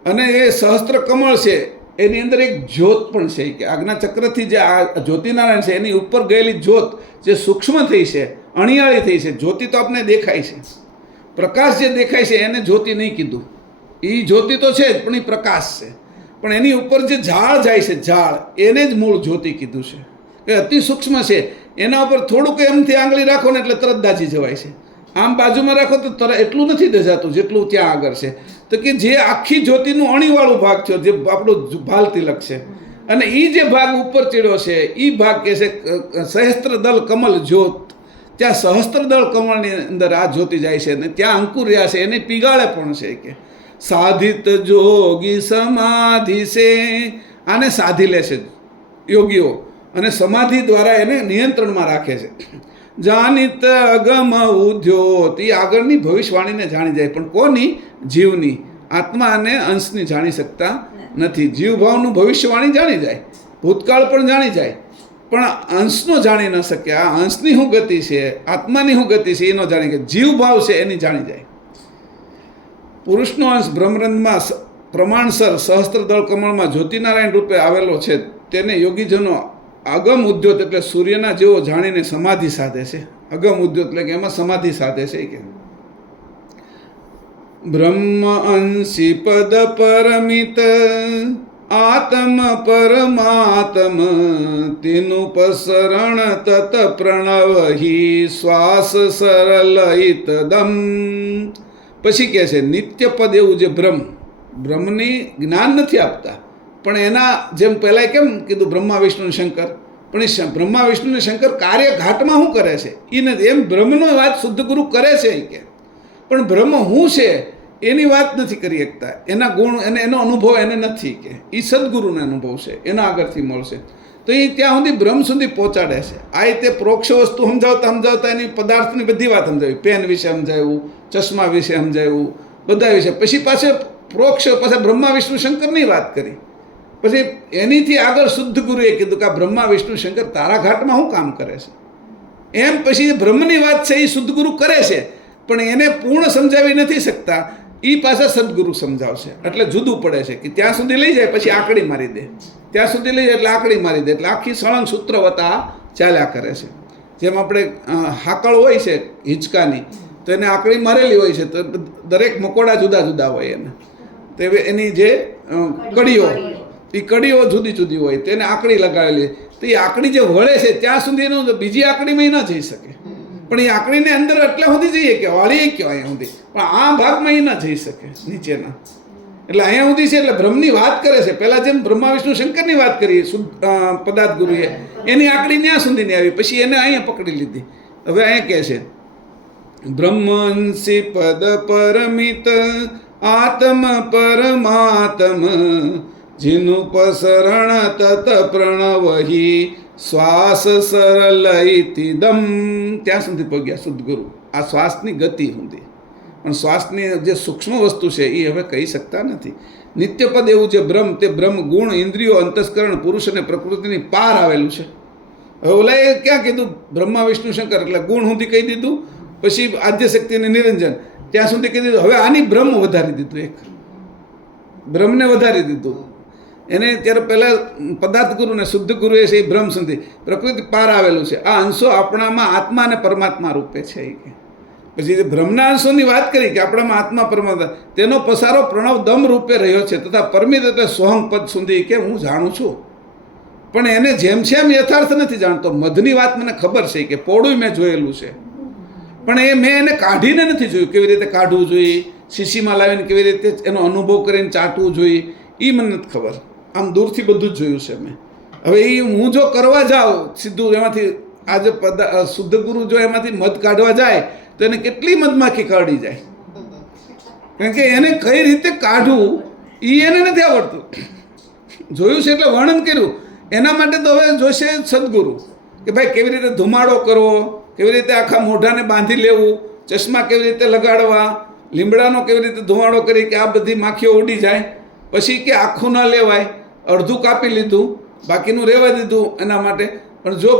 અને એ સહસ્ત્ર કમળ છે એની અંદર એક જ્યોત પણ છે કે આજ્ઞાચક્રથી જે આ જ્યોતિનારાયણ છે એની ઉપર ગયેલી જ્યોત જે સૂક્ષ્મ થઈ છે, અણિયાળી થઈ છે. જ્યોતિ તો આપણે દેખાય છે, પ્રકાશ જે દેખાય છે એને જ્યોતિ નહીં કીધું. એ જ્યોતિ તો છે જ પણ એ પ્રકાશ છે. પણ એની ઉપર જે ઝાડ જાય છે, ઝાડ એને જ મૂળ જ્યોતિ કીધું છે. એ અતિ સૂક્ષ્મ છે, એના ઉપર થોડુંક એમથી આંગળી રાખો ને એટલે તરત દાજી જવાય છે. આમ બાજુમાં રાખો તો તરત એટલું નથી દજાતું જેટલું ત્યાં આગળ છે. તો કે જે આખી જ્યોતિનું અણીવાળું ભાગ છે, જે આપણો ભાલ તિલક છે, અને એ જે ભાગ ઉપર ચડ્યો છે એ ભાગ કે છે સહસ્ત્રદળ કમલ જ્યોત. ત્યાં સહસ્ત્રદળ કમળની અંદર આ જ્યોતિ જાય છે ને ત્યાં અંકુર રહ્યા છે, એની પીગાળે પણ છે કે સાધિત જોગી સમાધિ છે. આને સાધી લે છે યોગીઓ અને સમાધિ દ્વારા એને નિયંત્રણમાં રાખે છે. જાનિત અગમ ઉદ્યોત, એ આગળની ભવિષ્યવાણીને જાણી જાય, પણ કોની? જીવની. આત્મા અને અંશની જાણી શકતા નથી. જીવભાવનું ભવિષ્યવાણી જાણી જાય, ભૂતકાળ પણ જાણી જાય, પણ અંશનો જાણી ન શકે. આ અંશની શું ગતિ છે, આત્માની શું ગતિ છે એ ન જાણી કે જીવભાવ છે એની જાણી જાય. પુરુષનો અંશ બ્રહ્મરંધમાં પ્રમાણસર સહસ્ત્રદળ કમળમાં જ્યોતિનારાયણ રૂપે આવેલો છે. તેને યોગીજનો અગમ ઉદ્યોત એટલે સૂર્યના જેવો જાણીને સમાધિ સાધે છે. અગમ ઉદ્યોત એટલે કે એમાં સમાધિ સાધે છે કે બ્રહ્મ અંશી પદ પરમિત આત્મ પરમાત્મ તેનું પસરણ તત પ્રણવહી શ્વાસ સરલહિત દમ. પછી કહે છે નિત્ય પદ એવું જે બ્રહ્મની જ્ઞાન નથી આપતા, પણ એના જેમ પહેલાં કેમ કીધું બ્રહ્મા વિષ્ણુ શંકર, પણ એ બ્રહ્મા વિષ્ણુ શંકર કાર્ય ઘાટમાં શું કરે છે એ નથી. એમ બ્રહ્મનો વાત શુદ્ધ ગુરુ કરે છે એ કે, પણ બ્રહ્મ શું છે એની વાત નથી કરી શકતા. એના ગુણ અને એનો અનુભવ એને નથી કે એ સદગુરુનો અનુભવ છે, એના આગળથી મળશે. તો એ ત્યાં સુધી બ્રહ્મ સુધી પહોંચાડે છે. આ રીતે પ્રોક્ષ વસ્તુ સમજાવતા એની પદાર્થની બધી વાત સમજાવી. પેન વિશે સમજાવ્યું, ચશ્મા વિશે સમજાવ્યું, બધા વિશે. પછી પાછળ પ્રોક્ષ પાછા બ્રહ્મા વિષ્ણુ શંકરની વાત કરી. પછી એનીથી આગળ શુદ્ધ ગુરુએ કીધું કે આ બ્રહ્મા વિષ્ણુ શંકર તારા ઘાટમાં શું કામ કરે છે. એમ પછી બ્રહ્મની વાત છે એ શુદ્ધ ગુરુ કરે છે, પણ એને પૂર્ણ સમજાવી નથી શકતા. એ પાછા સદગુરુ સમજાવશે. એટલે જુદું પડે છે કે ત્યાં સુધી લઈ જાય પછી આંકડી મારી દે, ત્યાં સુધી લઈ જાય એટલે આંકડી મારી દે, એટલે આખી સળંગ સૂત્રવતા ચાલ્યા કરે છે. જેમ આપણે હાકળ હોય છે હિંચકાની, તો એને આંકડી મારેલી હોય છે, તો દરેક મકોડા જુદા જુદા હોય એને. તો એની જે કડીઓ, એ કડીઓ જુદી જુદી હોય, તેને આંકડી લગાવેલી. તો એ આંકડી જે વળે છે ત્યાં સુધી એનું બીજી આંકડીમાં ન જઈ શકે, પણ એ આંકડીને અંદર એટલા સુધી જઈએ કે વાળી કયો અહીંયા સુધી, પણ આ ભાગમાં એ ન જઈ શકે નીચેના. એટલે અહીંયા સુધી છે. એટલે બ્રહ્મની વાત કરે છે. પહેલાં જેમ બ્રહ્મા વિષ્ણુ શંકરની વાત કરી પદાર્થ ગુરુએ, એની આંકડી ત્યાં સુધીની આવી, પછી એને અહીંયા પકડી લીધી. હવે અહીંયા કહે છે બ્રહ્મંસી પદ પરમિત આત્મ પરમાત્મ જીનું પસરણ તત પ્રણવહી શ્વાસ સરલઈતિ દમ. ત્યાં સુધી પગ્યા શુદ્ધ ગુરુ આ શ્વાસની ગતિ સુધી, પણ શ્વાસની જે સૂક્ષ્મ વસ્તુ છે એ હવે કહી શકતા નથી. નિત્યપદ એવું જે બ્રહ્મ, તે બ્રહ્મ ગુણ ઇન્દ્રિયો અંતસ્કરણ પુરુષ અને પ્રકૃતિની પાર આવેલું છે. હવે ઓલાએ ક્યાં કીધું બ્રહ્મા વિષ્ણુ શંકર, એટલે ગુણ સુધી કહી દીધું, પછી આદ્યશક્તિને નિરંજન ત્યાં સુધી કહી દીધું. હવે આની બ્રહ્મ વધારી દીધું, એક બ્રહ્મને વધારી દીધું એને. ત્યારે પહેલાં પદાર્થ ગુરુ ને શુદ્ધ ગુરુએ છે એ બ્રહ્મ સુધી પ્રકૃતિ પાર આવેલું છે. આ અંશો આપણામાં આત્મા અને પરમાત્મા રૂપે છે. પછી બ્રહ્મના અંશોની વાત કરી કે આપણામાં આત્મા પરમાત્મા, તેનો પસારો પ્રણવ દમ રૂપે રહ્યો છે. તથા પરમિત એટલે સોહમ પદ સુધી કે હું જાણું છું, પણ એને જેમ છે એમ યથાર્થ નથી જાણતો. મધની વાત મને ખબર છે કે પોળું મેં જોયેલું છે, પણ એ મેં એને કાઢીને નથી જોયું. કેવી રીતે કાઢવું જોઈએ, શીશીમાં લાવીને કેવી રીતે એનો અનુભવ કરીને ચાટવું જોઈએ એ મને નથી ખબર. આમ દૂરથી બધું જ જોયું છે મેં. હવે એ હું જો કરવા જાઉં સીધું એમાંથી, આજે શુદ્ધ ગુરુ જો એમાંથી મધ કાઢવા જાય તો એને કેટલી મધમાખી કાઢી જાય, કારણ કે એને કઈ રીતે કાઢવું એ એને નથી આવડતું. જોયું છે એટલે વર્ણન કર્યું. એના માટે તો હવે જોશે સદગુરુ કે ભાઈ કેવી રીતે ધુમાડો કરવો, કેવી રીતે આખા મોઢાને બાંધી લેવું, ચશ્મા કેવી રીતે લગાડવા, લીમડાનો કેવી રીતે ધુમાડો કરી કે આ બધી માખીઓ ઉડી જાય. પછી કે આખું ન લેવાય, અડધું કાપી લીધું, બાકીનું રહેવા દીધું એના માટે. પણ જો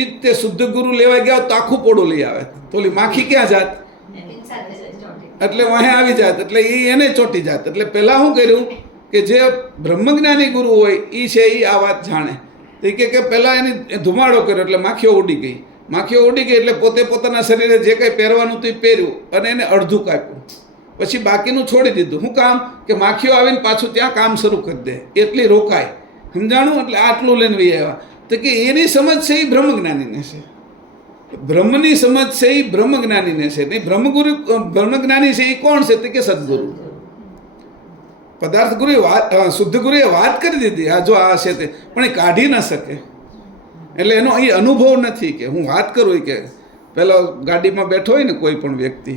એ તે શુદ્ધ ગુરુ લેવા ગયા તો આખું પોડું લઈ આવે, તો ઓલી માખી ક્યાં જાત, એટલે વાહે આવી જાત, એટલે એ એને ચોંટી જાત. એટલે પહેલાં શું કર્યું કે જે બ્રહ્મજ્ઞાની ગુરુ હોય એ છે એ આ વાત જાણે. તો એ કે પહેલાં એને ધુમાડો કર્યો એટલે માખીઓ ઉડી ગઈ. માખીઓ ઉડી ગઈ એટલે પોતે પોતાના શરીરે જે કંઈ પહેરવાનું હતું એ પહેર્યું અને એને અડધું કાપ્યું, પછી બાકીનું છોડી દીધું. શું કામ કે માખીઓ આવીને પાછું ત્યાં કામ શરૂ કરી દે, એટલી રોકાય. સમજાણું? એટલે આટલું લઈને વહી આવ્યા. તો કે એની સમજ છે એ બ્રહ્મજ્ઞાનીને છે, બ્રહ્મની સમજ છે એ બ્રહ્મજ્ઞાનીને છે. નહીં બ્રહ્મજ્ઞાની છે એ કોણ છે? તો કે સદગુરુ. પદાર્થ ગુરુએ વાત, શુદ્ધ ગુરુએ વાત કરી દીધી, આ જો આ છે તે, પણ એ કાઢી ન શકે. એટલે એનો એ અનુભવ નથી કે હું વાત કરું. કે પેલો ગાડીમાં બેઠો હોય ને કોઈ પણ વ્યક્તિ,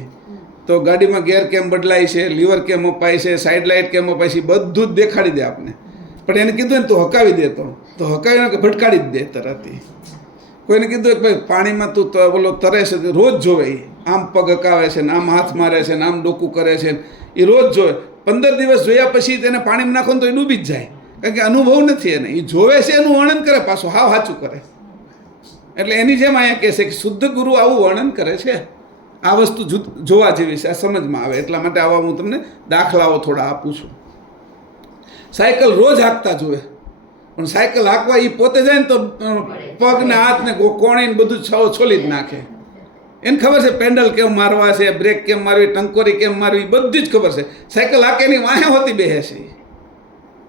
તો ગાડીમાં ગેર કેમ બદલાય છે, લીવર કેમ અપાય છે, સાઈડ લાઇટ કેમ અપાય છે, બધું જ દેખાડી દે આપને. પણ એને કીધું ને તું હકાવી દે, તો હકાવી કે ભટકાડી જ દે તરત. કોઈને કીધું કે ભાઈ પાણીમાં તું બોલો તરે છે, રોજ જોવે. આમ પગ હકાવે છે ને આમ હાથ મારે છે ને આમ ડોકું કરે છે, એ રોજ જોવે. 15 દિવસ જોયા પછી તેને પાણીમાં નાખો તો એ ડૂબી જ જાય, કારણ કે અનુભવ નથી એને. એ જોવે છે એનું વર્ણન કરે, પાછું હાવ સાચું કરે. એટલે એની જેમ અહીંયા કહે છે કે શુદ્ધ ગુરુ આવું વર્ણન કરે છે. આ વસ્તુ જોવા જેવી છે, આ સમજમાં આવે. એટલા માટે આવા હું તમને દાખલાઓ થોડા આપું છું. સાયકલ રોજ હાંકતા જોવે, પણ સાયકલ હાંકવા એ પોતે જાય ને તો પગને હાથને કોણીને બધું છોલી જ નાખે. એને ખબર છે પેન્ડલ કેમ મારવા છે, બ્રેક કેમ મારવી, ટંકોરી કેમ મારવી, બધી જ ખબર છે. સાયકલ હાંકે એની વાહે હોતી બેસે છે,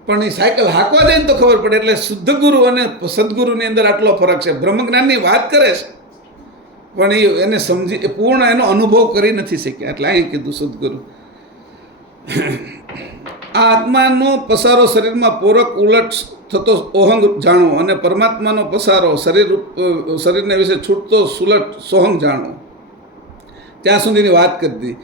પણ એ સાયકલ હાંકવા જાય ને તો ખબર પડે. એટલે શુદ્ધ ગુરુ અને સદગુરુની અંદર આટલો ફરક છે. બ્રહ્મજ્ઞાનની વાત કરે છે, પણ એને સમજી પૂર્ણ એનો અનુભવ કરી નથી શક્યા. એટલે અહીં કીધું સદગુરુ. આ આત્માનો પસારો શરીરમાં પોરક ઉલટ થતો ઓહંગ જાણો, અને પરમાત્માનો પસારો શરીરને વિશે છૂટતો સુલટ સોહંગ જાણો. ત્યાં સુધીની વાત કરી હતી.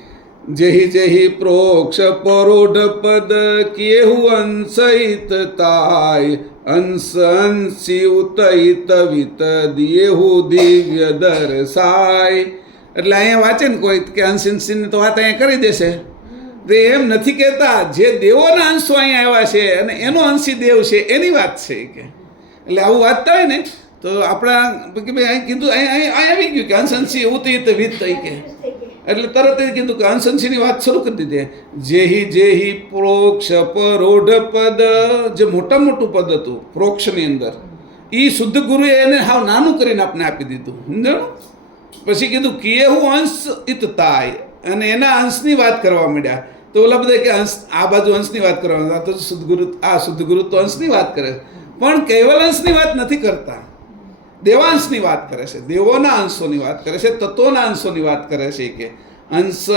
જેહી જેહી પ્રોક્ષ પરોઢ પદ કેહુ અંશિત તાય, અંશ અંશી ઉતહિત વિત દિયેહુ દિવ્ય દર્શાય. એટલે અહીંયા વાંચે ને કોઈ કે અંશ અંશીની તો વાત અહીંયા કરી દેશે. તે એમ નથી કહેતા જે દેવોના અંશો અહીંયા આવ્યા છે અને એનો અંશી દેવ છે એની વાત છે કે. એટલે આવું વાંચતા હોય ને તો આપણા કે ભાઈ અહીં કીધું અહીં આવી ગયું કે અંશ અંશી ઉતહિત વિત થઈ કે, એટલે તરત જ કીધું કે અંશ અંશીની વાત શરૂ કરી દીધી. જેહી જેહી પ્રોક્ષ પરોઢ પદ, જે મોટા મોટું પદ હતું પ્રોક્ષની અંદર, એ શુદ્ધ ગુરુએ એને હાવ નાનું કરીને આપણે આપી દીધું. સમજાણું? પછી કીધું કિયેહુ અંશ ઇતતાય, અને એના અંશની વાત કરવા માંડ્યા. તો ઓલા બધા કે અંશ, આ બાજુ અંશની વાત કરવા, તો સદગુરુ, આ શુદ્ધ ગુરુ તો અંશની વાત કરે છે, પણ કેવલ અંશની વાત નથી કરતા, દેવાંશની વાત કરે છે, દેવોના અંશોની વાત કરે છે, તત્વોના અંશોની વાત કરે છે. કે અંશ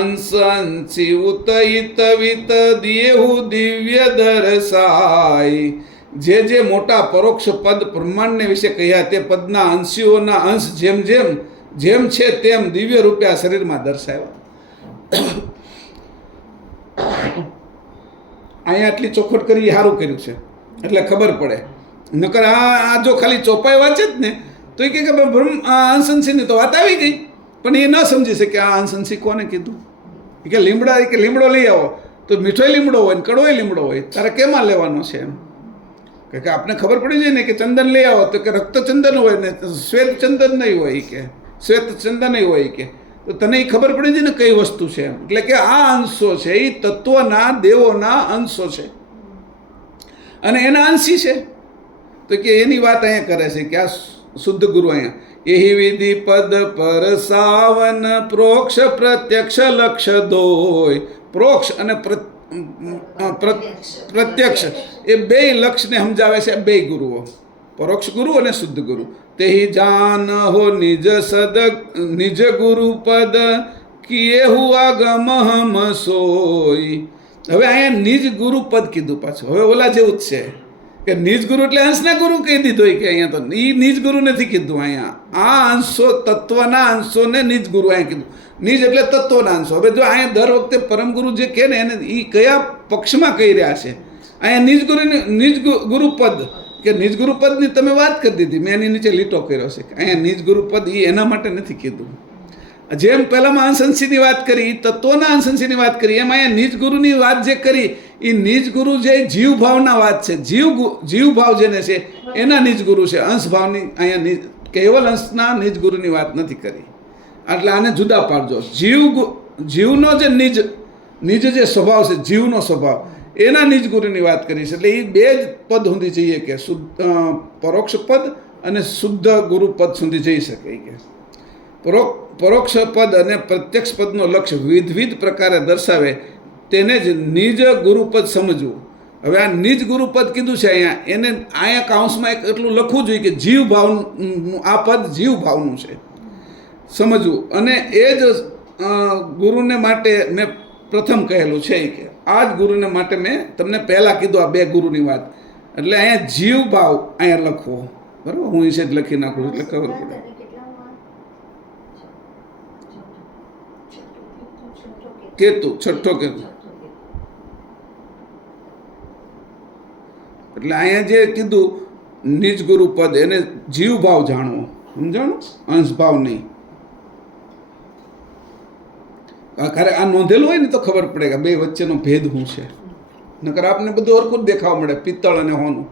અંશ અંશી ઉતહિત વિત દિયેહુ દિવ્ય દર્શાય. જે મોટા પરોક્ષ પદ બ્રહ્માંડને વિશે કહ્યા, તે પદના અંશીઓના અંશ જેમ છે તેમ દિવ્ય રૂપે આ શરીરમાં દર્શાવ્યા. અહીંયા આટલી ચોખવટ કરી એ સારું કર્યું છે, એટલે ખબર પડે. નકર આ જો ખાલી ચોપાઈ વાંચે જ ને તો એ કે અંશંશીની તો વાત આવી ગઈ, પણ એ ન સમજી શકે આ અંશંશી કોને કીધું. કે લીમડો લઈ આવો તો મીઠો લીમડો હોય ને કડવો લીમડો હોય, તારે કેમાં લેવાનો છે એમ. કે આપણે ખબર પડી જાય ને કે ચંદન લઈ આવો તો કે રક્તચંદન હોય ને શ્વેત ચંદન નહીં હોય, કે શ્વેત ચંદન નહીં હોય, કે તો તને એ ખબર પડી જાય ને કઈ વસ્તુ છે એમ. એટલે કે આ અંશો છે એ તત્વના દેવોના અંશો છે અને એના અંશી છે. તો કે એની વાત અહીંયા કરે છે કે આ શુદ્ધ ગુરુ અહીંયા એહી વિધિ પદ પર સાવન પ્રોક્ષ પ્રત્યક્ષ લક્ષ દોય. પ્રોક્ષ અને પ્રત્યક્ષ એ બે લક્ષને સમજાવે છે બે ગુરુઓ, પરોક્ષ ગુરુ અને શુદ્ધ ગુરુ. તેહી જાન હો નિજ ગુરુ પદ કિયેહુ આગમ હમ સોય. હવે અહીંયા નિજ ગુરુ પદ કીધું પાછું. હવે ઓલા જેવું જ છે કે નિજ ગુરુ એટલે અંશના ગુરુ કહી દીધો કે અહીંયા તો એ નિજ ગુરુ નથી કીધું. અહીંયા આ અંશો તત્વના અંશોને નિજ ગુરુ અહીંયા કીધું. નિજ એટલે તત્વના અંશો. હવે જો અહીંયા દર વખતે પરમ ગુરુ જે કહે ને એને એ કયા પક્ષમાં કહી રહ્યા છે. અહીંયા નિજ ગુરુ પદ કે નિજ ગુરુ પદની તમે વાત કરી દીધી, મેં એની નીચે લીટો કર્યો છે. અહીંયા નિજ ગુરુ પદ એ એના માટે નથી કીધું. જેમ પહેલામાં અંશંશીની વાત કરી, તત્વના અંશંશીની વાત કરી, એમ અહીંયા નિજ ગુરુની વાત જે કરી એ નિજ ગુરુ જે જીવ ભાવના વાત છે. જીવ ભાવ જેને છે એના નિજ ગુરુ છે. અંશ ભાવની અહીંયા કેવલ અંશના નિજ ગુરુની વાત નથી કરી. એટલે આને જુદા પાડજો. જીવનો જે નિજ જે સ્વભાવ છે, જીવનો સ્વભાવ, એના નિજ ગુરુની વાત કરી છે. એટલે એ બે જ પદ સુધી જઈએ કે પરોક્ષ પદ અને શુદ્ધ ગુરુ પદ સુધી જઈ શકે. કે પરોક્ષ પદ અને પ્રત્યક્ષ પદનો લક્ષ્ય વિવિધ પ્રકારે દર્શાવે તેને જ નિજ ગુરુપદ સમજવું. હવે આ નિજ ગુરુપદ કીધું છે અહીંયા કાઉન્સમાં એક એટલું લખવું જોઈએ કે જીવ ભાવનું આ પદ જીવ ભાવનું છે સમજવું. અને એ જ ગુરુને માટે મેં પ્રથમ કહેલું છે કે આ જ ગુરુને માટે મેં તમને પહેલાં કીધું આ બે ગુરુની વાત. એટલે અહીંયા જીવ ભાવ અહીંયા લખવો, બરાબર. હું એ જ લખી નાખું એટલે ખબર પડે. કેતુ, છઠ્ઠો કેતુ. એટલે અહીંયા જે કીધું નિજ ગુરુ પદ એને જીવ ભાવ જાણવો, સમજાણું, અંશ ભાવ નહીં. ખરે આ નોંધેલું હોય ને તો ખબર પડે કે બે વચ્ચેનો ભેદ શું છે. નકર આપને બધું હરખું જ દેખાવા મળે, પિત્તળ અને હોનું.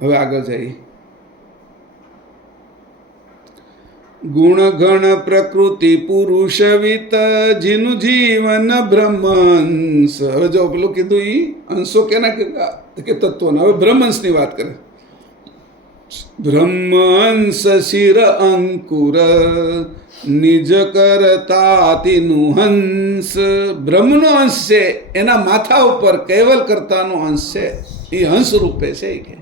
હવે આગળ જઈએ. ગુણ ગણ પ્રકૃતિ પુરુષ વિત જીનું જીવન બ્રહ્માંશ. હવે જો પેલું કીધું એ અંશો કેના કે તત્વના. હવે બ્રહ્માંશની વાત કરે. બ્રહ્માંશ શિર અંકુર નિજ કરતાતિનું હંસ. બ્રહ્મનો અંશ છે, એના માથા ઉપર કૈવલ કરતાનો અંશ છે, એ હંસ રૂપે છે. કે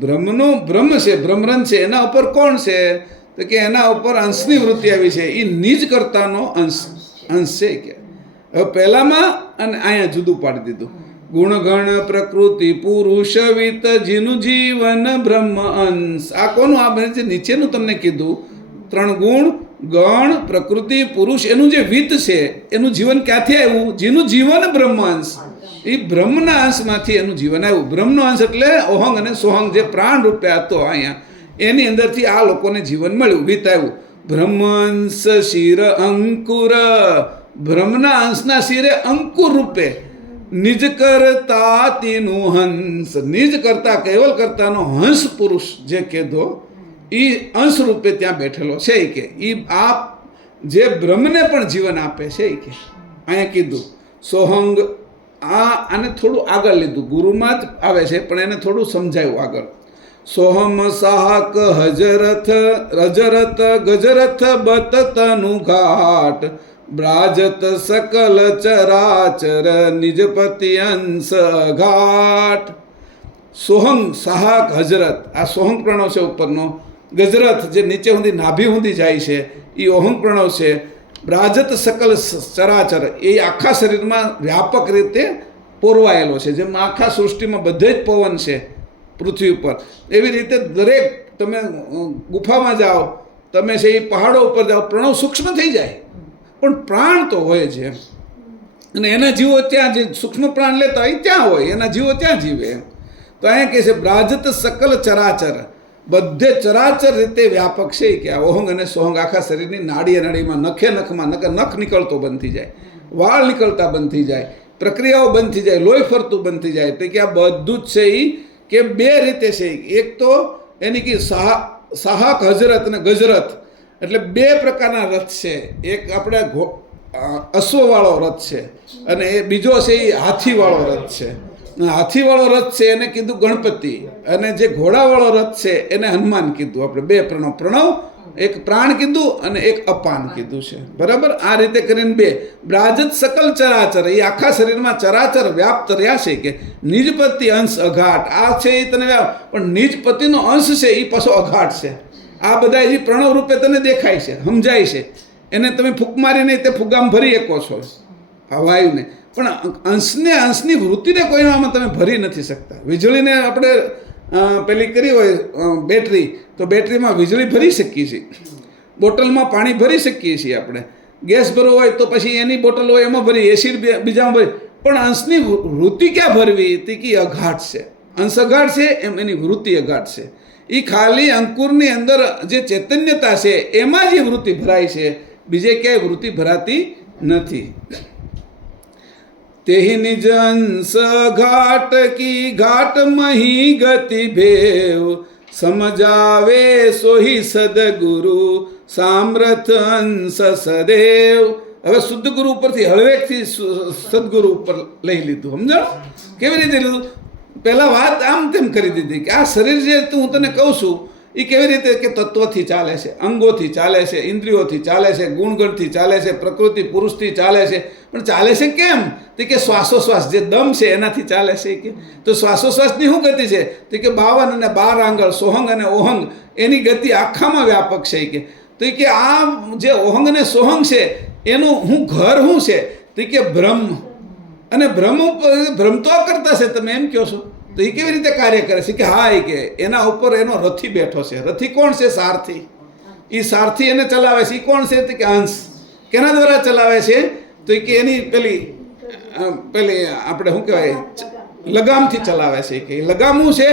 બ્રહ્મનો બ્રહ્મ છે, બ્રહ્મરન છે, એના ઉપર કોણ છે તો કે એના ઉપર અંશની વૃત્તિ આવી છે, એ નિજ કરતાનો અંશ છે. કે હવે પહેલામાં અને અહીંયા જુદું પાડી દીધું. ગુણગણ પ્રકૃતિ પુરુષ વિત જીનું જીવન બ્રહ્મ અંશ. આ કોનું? આ જે નીચેનું તમને કીધું, ત્રણ ગુણ, ગણ, પ્રકૃતિ, પુરુષ, એનું જે વિત છે એનું જીવન ક્યાંથી આવ્યું? જીનું જીવન બ્રહ્મ અંશ. એ બ્રહ્મના અંશમાંથી એનું જીવન આવ્યું. બ્રહ્મનો અંશ એટલે ઓહંગ અને સોહંગ જે પ્રાણ રૂપે હતો અહીંયા, એની અંદરથી આ લોકોને જીવન મળ્યું, વિત આવ્યું. બ્રહ્માંશ શિર અંકુર. બ્રહ્મના અંશના શિરે અંકુર રૂપે નિજ કરતા તેનું હંસ. નિજ કરતા કૈવલ કરતાનો હંસ પુરુષ જે કીધો એ અંશ રૂપે ત્યાં બેઠેલો છે. કે એ આ જે બ્રહ્મને પણ જીવન આપે છે. કે અહીંયા કીધું સોહંગ. આને થોડું આગળ લીધું, ગુરુમાં જ આવે છે પણ એને થોડું સમજાયું આગળ. સોહમ સાહક હજરથ રજરથ ગજરથ બતતનું ઘાટ બ્રાજત સકલ ચરાચર નિજપતિ અંશ ઘાટ. સોહંગ સાહક હજરત, આ સોહંગ પ્રણવ છે ઉપરનો. ગજરથ જે નીચે સુધી નાભી સુધી જાય છે એ ઓહંગ પ્રણવ છે. બ્રાજત સકલ ચરાચર, એ આખા શરીરમાં વ્યાપક રીતે પોરવાયેલો છે. જેમ આખા સૃષ્ટિમાં બધે જ પવન છે પૃથ્વી ઉપર, એવી રીતે દરેક તમે ગુફામાં જાઓ, તમે છે એ પહાડો ઉપર જાઓ, પ્રણવ સૂક્ષ્મ થઈ જાય પણ પ્રાણ તો હોય છે. અને એના જીવો ત્યાં જે સૂક્ષ્મ પ્રાણ લેતા હોય ત્યાં હોય, એના જીવો ત્યાં જીવે. તો અહીંયા કહે છે બ્રાજત સકલ ચરાચર, બધે ચરાચર રીતે વ્યાપક છે. કે આ ઓહંગ અને સોહંગ આખા શરીરની નાડીએ નાડીમાં, નખે નખમાં, નખ નીકળતો બંધ થઈ જાય, વાળ નીકળતા બંધ થઈ જાય, પ્રક્રિયાઓ બંધ થઈ જાય, લોહી ફરતું બંધ થઈ જાય. તો કે આ બધું જ છે એ કે બે રીતે છે. એક તો એની કે સાહક હજરત અને ગજરથ, એટલે બે પ્રકારના રથ છે. એક આપણે અશ્વવાળો રથ છે અને એ બીજો છે એ હાથીવાળો રથ છે. હાથીવાળો રથ છે એને કીધું ગણપતિ, અને જે ઘોડાવાળો રથ છે એને હનુમાન કીધું. આપણે બે પ્રણવ, એક પ્રાણ કીધું અને એક અપાન કીધું છે, બરાબર. આ રીતે કરીને બે. બ્રાજત સકલ ચરાચર, એ આખા શરીરમાં ચરાચર વ્યાપ્ત રહ્યા છે. કે નિજપતિ અંશ અઘાટ, આ છે એ તને પણ નિજપતિનો અંશ છે એ પાછો અઘાટ છે. આ બધા જે પ્રણવ રૂપે તને દેખાય છે, સમજાય છે, એને તમે ફૂંક મારીને તે ફુગામાં ભરી શકો છો આ વાયુને, પણ અંશની વૃત્તિને કોઈનામાં તમે ભરી નથી શકતા. વીજળીને આપણે પેલી કરી હોય બેટરી, તો બેટરીમાં વીજળી ભરી શકીએ છીએ, બોટલમાં પાણી ભરી શકીએ છીએ, આપણે ગેસ ભરવો હોય તો પછી એની બોટલ હોય એમાં ભરી, એસિડ બીજામાં ભરી. પણ અંશની વૃત્તિ ક્યાં ભરવી? તે કે અઘાટ છે. અંશ અઘાટ છે એમ એની વૃત્તિ અઘાટ છે. એ ખાલી અંકુરની અંદર જે ચૈતન્યતા છે એમાં જ વૃત્તિ ભરાય છે, બીજે ક્યાંય વૃત્તિ ભરાતી નથી. તેહી નિજ અંશ ઘાટ કી ઘાટ મહી ગતિ ભેવ સમજાવે સોહી સદગુરુ સામ્રથ અંશ સદેવ. હવે શુદ્ધ ગુરુ ઉપરથી હળવેકથી સદગુરુ ઉપર લઈ લીધું. સમજાણો કેવી રીતે લીધું? પહેલાં વાત આમ તેમ કરી દીધી કે આ શરીર જે હું તને કહું છું એ એ કેવી રીતે કે તત્વથી ચાલે છે, અંગોથી ચાલે છે, ઇન્દ્રિયોથી ચાલે છે, ગુણગણથી ચાલે છે, પ્રકૃતિ પુરુષથી ચાલે છે. પણ ચાલે છે કેમ? તો કે શ્વાસોશ્વાસ જે દમ છે એનાથી ચાલે છે કે. તો શ્વાસોશ્વાસની શું ગતિ છે? તો કે 52 અને 12 આંગળ સોહંગ અને ઓહંગ એની ગતિ આખામાં વ્યાપક છે કે. તો કે આ જે ઓહંગ અને સોહંગ છે એનું હું ઘર શું છે? તો કે બ્રહ્મ. અને ભ્રમ તો કરતા છે તમે એમ કહો છો. તો એ કેવી રીતે કાર્ય કરે છે? કે હા, એ કે એના ઉપર એનો રથી બેઠો છે. રથી કોણ છે? સારથી. એ સારથી એને ચલાવે છે. એ કોણ છે? તો કે અંશ. કેના દ્વારા ચલાવે છે? તો કે એની પેલી આપણે શું કહેવાય લગામથી ચલાવે છે. કે લગામ શું છે?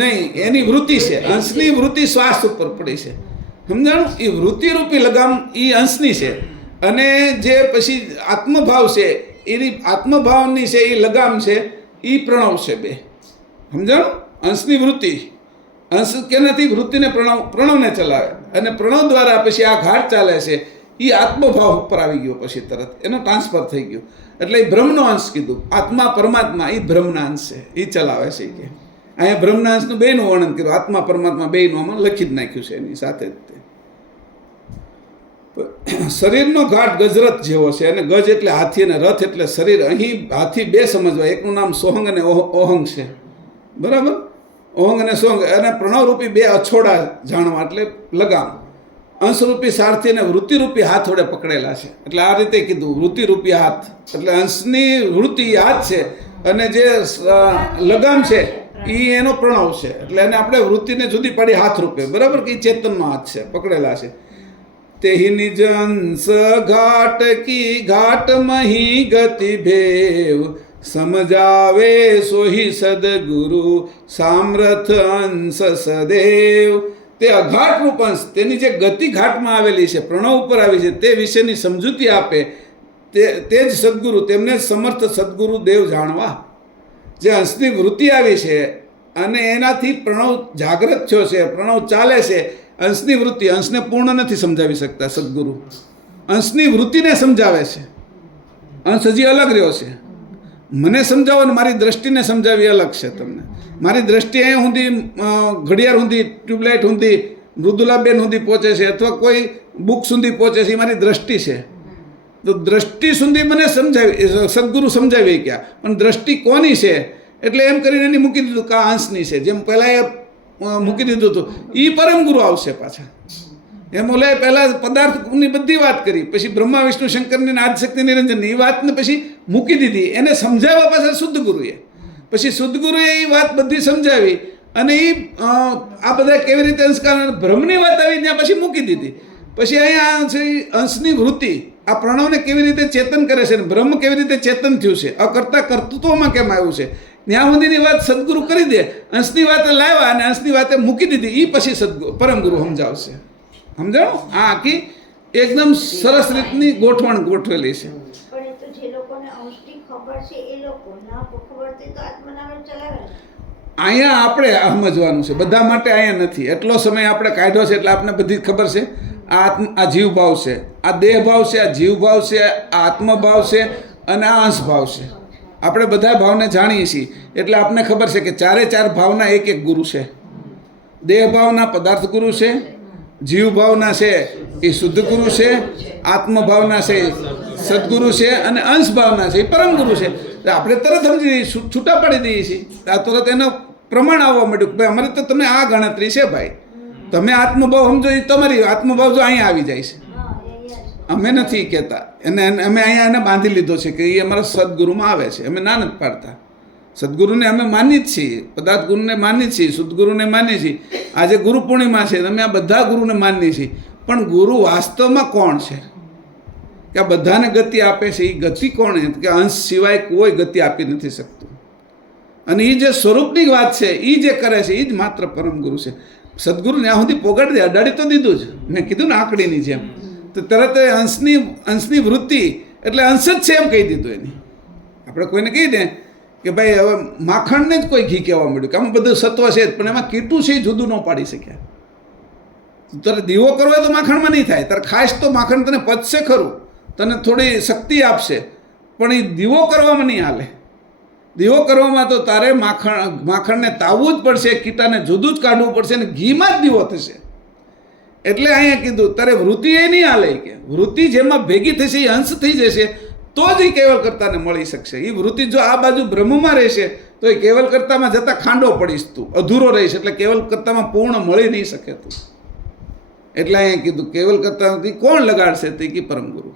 નહીં, એની વૃત્તિ છે. અંશની વૃત્તિ શ્વાસ ઉપર પડી છે. સમજાણું? એ વૃત્તિરૂપી લગામ એ અંશની છે. અને જે પછી આત્મભાવ છે એની આત્મભાવની છે એ લગામ છે એ પ્રણવ છે. બે સમજાણું? અંશની વૃત્તિ, અંશ કેનાથી? વૃત્તિને પ્રણવને ચલાવે. અને પ્રણવ દ્વારા પછી આ ઘાટ ચાલે છે એ આત્મભાવ ઉપર આવી ગયો. પછી તરત એનો ટ્રાન્સફર થઈ ગયો. એટલે એ બ્રહ્મનો અંશ કીધું. આત્મા પરમાત્મા એ બ્રહ્મના અંશ છે. એ ચલાવે છે કે અહીંયા બ્રહ્મના અંશનું બેનું વર્ણન કર્યું. આત્મા પરમાત્મા બેનું આમાં લખી જ નાખ્યું છે એની સાથે જ. શરીરનો ઘાટ ગજરથ જેવો છે. અને ગજ એટલે હાથી અને રથ એટલે શરીર. અહીં હાથી બે સમજવા. એકનું નામ સોહંગ અને ઓહંગ છે. બરાબર? ઓહંગ અને સોહંગ અને પ્રણવરૂપી બે અછોડા જાણવા એટલે લગામ. અંશરૂપી સારથી અને વૃત્તિરૂપી હાથ વડે પકડેલા છે. એટલે આ રીતે કીધું વૃત્તિરૂપી હાથ. એટલે અંશની વૃત્તિ હાથ છે અને જે લગામ છે એ એનો પ્રણવ છે. એટલે એને આપણે વૃત્તિને જુદી પાડી હાથ રૂપે. બરાબર? કે એ ચેતનનો હાથ છે, પકડેલા છે. તેહી નિજ અંશ ઘાટ કી ઘાટ મહી ગતિ ભેવ સમજાવે સોહી સદગુરુ સામર્થ અંશ સદેવ. તે અઘાટ રૂપ અંશ તેની જે ગતિ ઘાટમાં આવેલી છે, પ્રણવ ઉપર આવી છે, તે વિશેની સમજૂતી આપે તે જ સદગુરુ, તેમને સમર્થ સદગુરુ દેવ જાણવા. જે અંશની વૃત્તિ આવી છે અને એનાથી પ્રણવ જાગૃત થયો છે, પ્રણવ ચાલે છે. અંશની વૃત્તિ, અંશને પૂર્ણ નથી સમજાવી શકતા સદગુરુ. અંશની વૃત્તિને સમજાવે છે. અંશ હજી અલગ રહ્યો છે. મને સમજાવો ને મારી દ્રષ્ટિને સમજાવી અલગ છે. તમને મારી દ્રષ્ટિ અહીંયા સુધી ઘડિયાળ સુધી, ટ્યુબલાઇટ સુધી, મૃદુલાબેન સુધી પહોંચે છે અથવા કોઈ બુક સુધી પહોંચે છે. એ મારી દ્રષ્ટિ છે. તો દ્રષ્ટિ સુધી મને સમજાવી, સદગુરુ સમજાવી ગયા. પણ દ્રષ્ટિ કોની છે? એટલે એમ કરીને એની મૂકી દીધું કે આ અંશની છે. જેમ પહેલાં એ મૂકી દીધું હતું. એ પરમ ગુરુ આવશે પાછા. એમ ઓલે પહેલાં પદાર્થની બધી વાત કરી, પછી બ્રહ્મા વિષ્ણુ શંકરની આદિશક્તિ નિરંજનની એ વાતને પછી મૂકી દીધી. એને સમજાવવા પાછા શુદ્ધ ગુરુએ. પછી શુદ્ધ ગુરુએ એ વાત બધી સમજાવી અને એ આ બધા કેવી રીતે અંશકાર બ્રહ્મની વાત આવી ત્યાં પછી મૂકી દીધી. પછી અહીંયા છે અંશની વૃત્તિ, આ પ્રણવને કેવી રીતે ચેતન કરે છે, બ્રહ્મ કેવી રીતે ચેતન થયું છે, અકર્તા કર્તૃત્વમાં કેમ આવ્યું છે, ત્યાં સુધીની વાત સદગુરુ કરી દે. અંશની વાતે લાવ્યા અને અંશની વાતે મૂકી દીધી. એ પછી પરમ ગુરુ સમજાવશે. સમજાણો? આ આખી એકદમ સરસ રીતની ગોઠવણ ગોઠવેલી છે. અહીંયા આપણે સમજવાનું છે, બધા માટે અહીંયા નથી. એટલો સમય આપણે કાઢ્યો છે એટલે આપણે બધી ખબર છે. આ જીવભાવ છે, આ દેહભાવ છે, આ જીવભાવ છે, આ આત્મભાવ છે અને આ અંશભાવ છે. આપણે બધા ભાવને જાણીએ છીએ એટલે આપણને ખબર છે કે ચારે ચાર ભાવના એક એક ગુરુ છે. દેહ ભાવના પદાર્થ ગુરુ છે, જીવ ભાવના છે એ શુદ્ધ ગુરુ છે, આત્મભાવના છે સદગુરુ છે અને અંશ ભાવના છે એ પરમ ગુરુ છે. આપણે તરત સમજી છૂટા પાડી દઈએ છીએ. આ તરત એનો પ્રમાણ આવવા માંડ્યું કે ભાઈ અમારે તો તમે આ ગણતરી છે ભાઈ, તમે આત્મભાવ સમજો એ તમારી આત્મભાવ જો અહીંયા આવી જાય છે. અમે નથી કહેતા એને, અમે અહીંયા એને બાંધી લીધો છે કે એ અમારા સદગુરુમાં આવે છે. અમે ના નથી પાડતા. સદગુરુને અમે માની જ છીએ, પદાર્થ ગુરુને માની જ છીએ, શુદ્ધગુરુને માનીએ છીએ. આજે ગુરુ પૂર્ણિમા છે, અમે આ બધા ગુરુને માનીએ છીએ. પણ ગુરુ વાસ્તવમાં કોણ છે કે આ બધાને ગતિ આપે છે? એ ગતિ કોણ છે કે અંશ સિવાય કોઈ ગતિ આપી નથી શકતું. અને એ જે સ્વરૂપની વાત છે એ જે કરે છે એ જ માત્ર પરમ ગુરુ છે. સદગુરુ ત્યાં સુધી પોગાડી દે, અડાડી તો દીધું જ. મેં કીધું ને આંકડીની જેમ, તો તરત અંશની વૃત્તિ એટલે અંશ જ છે એમ કહી દીધું. એની આપણે કોઈને કહી દે કે ભાઈ હવે માખણને જ કોઈ ઘી કહેવા મળ્યું કે આમાં બધું સત્વ છે જ, પણ એમાં કેટલું છે એ જુદું ન પાડી શક્યા. તારે દીવો કરવો હોય તો માખણમાં નહીં થાય. તારે ખાસ તો માખણ તને પચશે ખરું, તને થોડી શક્તિ આપશે, પણ એ દીવો કરવામાં નહીં હાલે. દીવો કરવામાં તો તારે માખણને તાવવું જ પડશે, કીટાને જુદું જ કાઢવું પડશે અને ઘીમાં જ દીવો થશે. એટલે અહીંયા કીધું તારે વૃત્તિ એ નહીં હાલે કે વૃત્તિ જેમાં ભેગી થશે એ અંશ થઈ જશે તો જ એ કેવલ કર્તાને મળી શકશે. એ વૃત્તિ જો આ બાજુ બ્રહ્મમાં રહેશે તો એ કેવલ કર્તામાં જતાં ખાંડો પડીશ, તું અધૂરો રહીશ, એટલે કેવલ કર્તામાં પૂર્ણ મળી નહીં શકે તું. એટલે અહીંયા કીધું કેવલ કર્તાથી કોણ લગાડશે તે કે પરમ ગુરુ.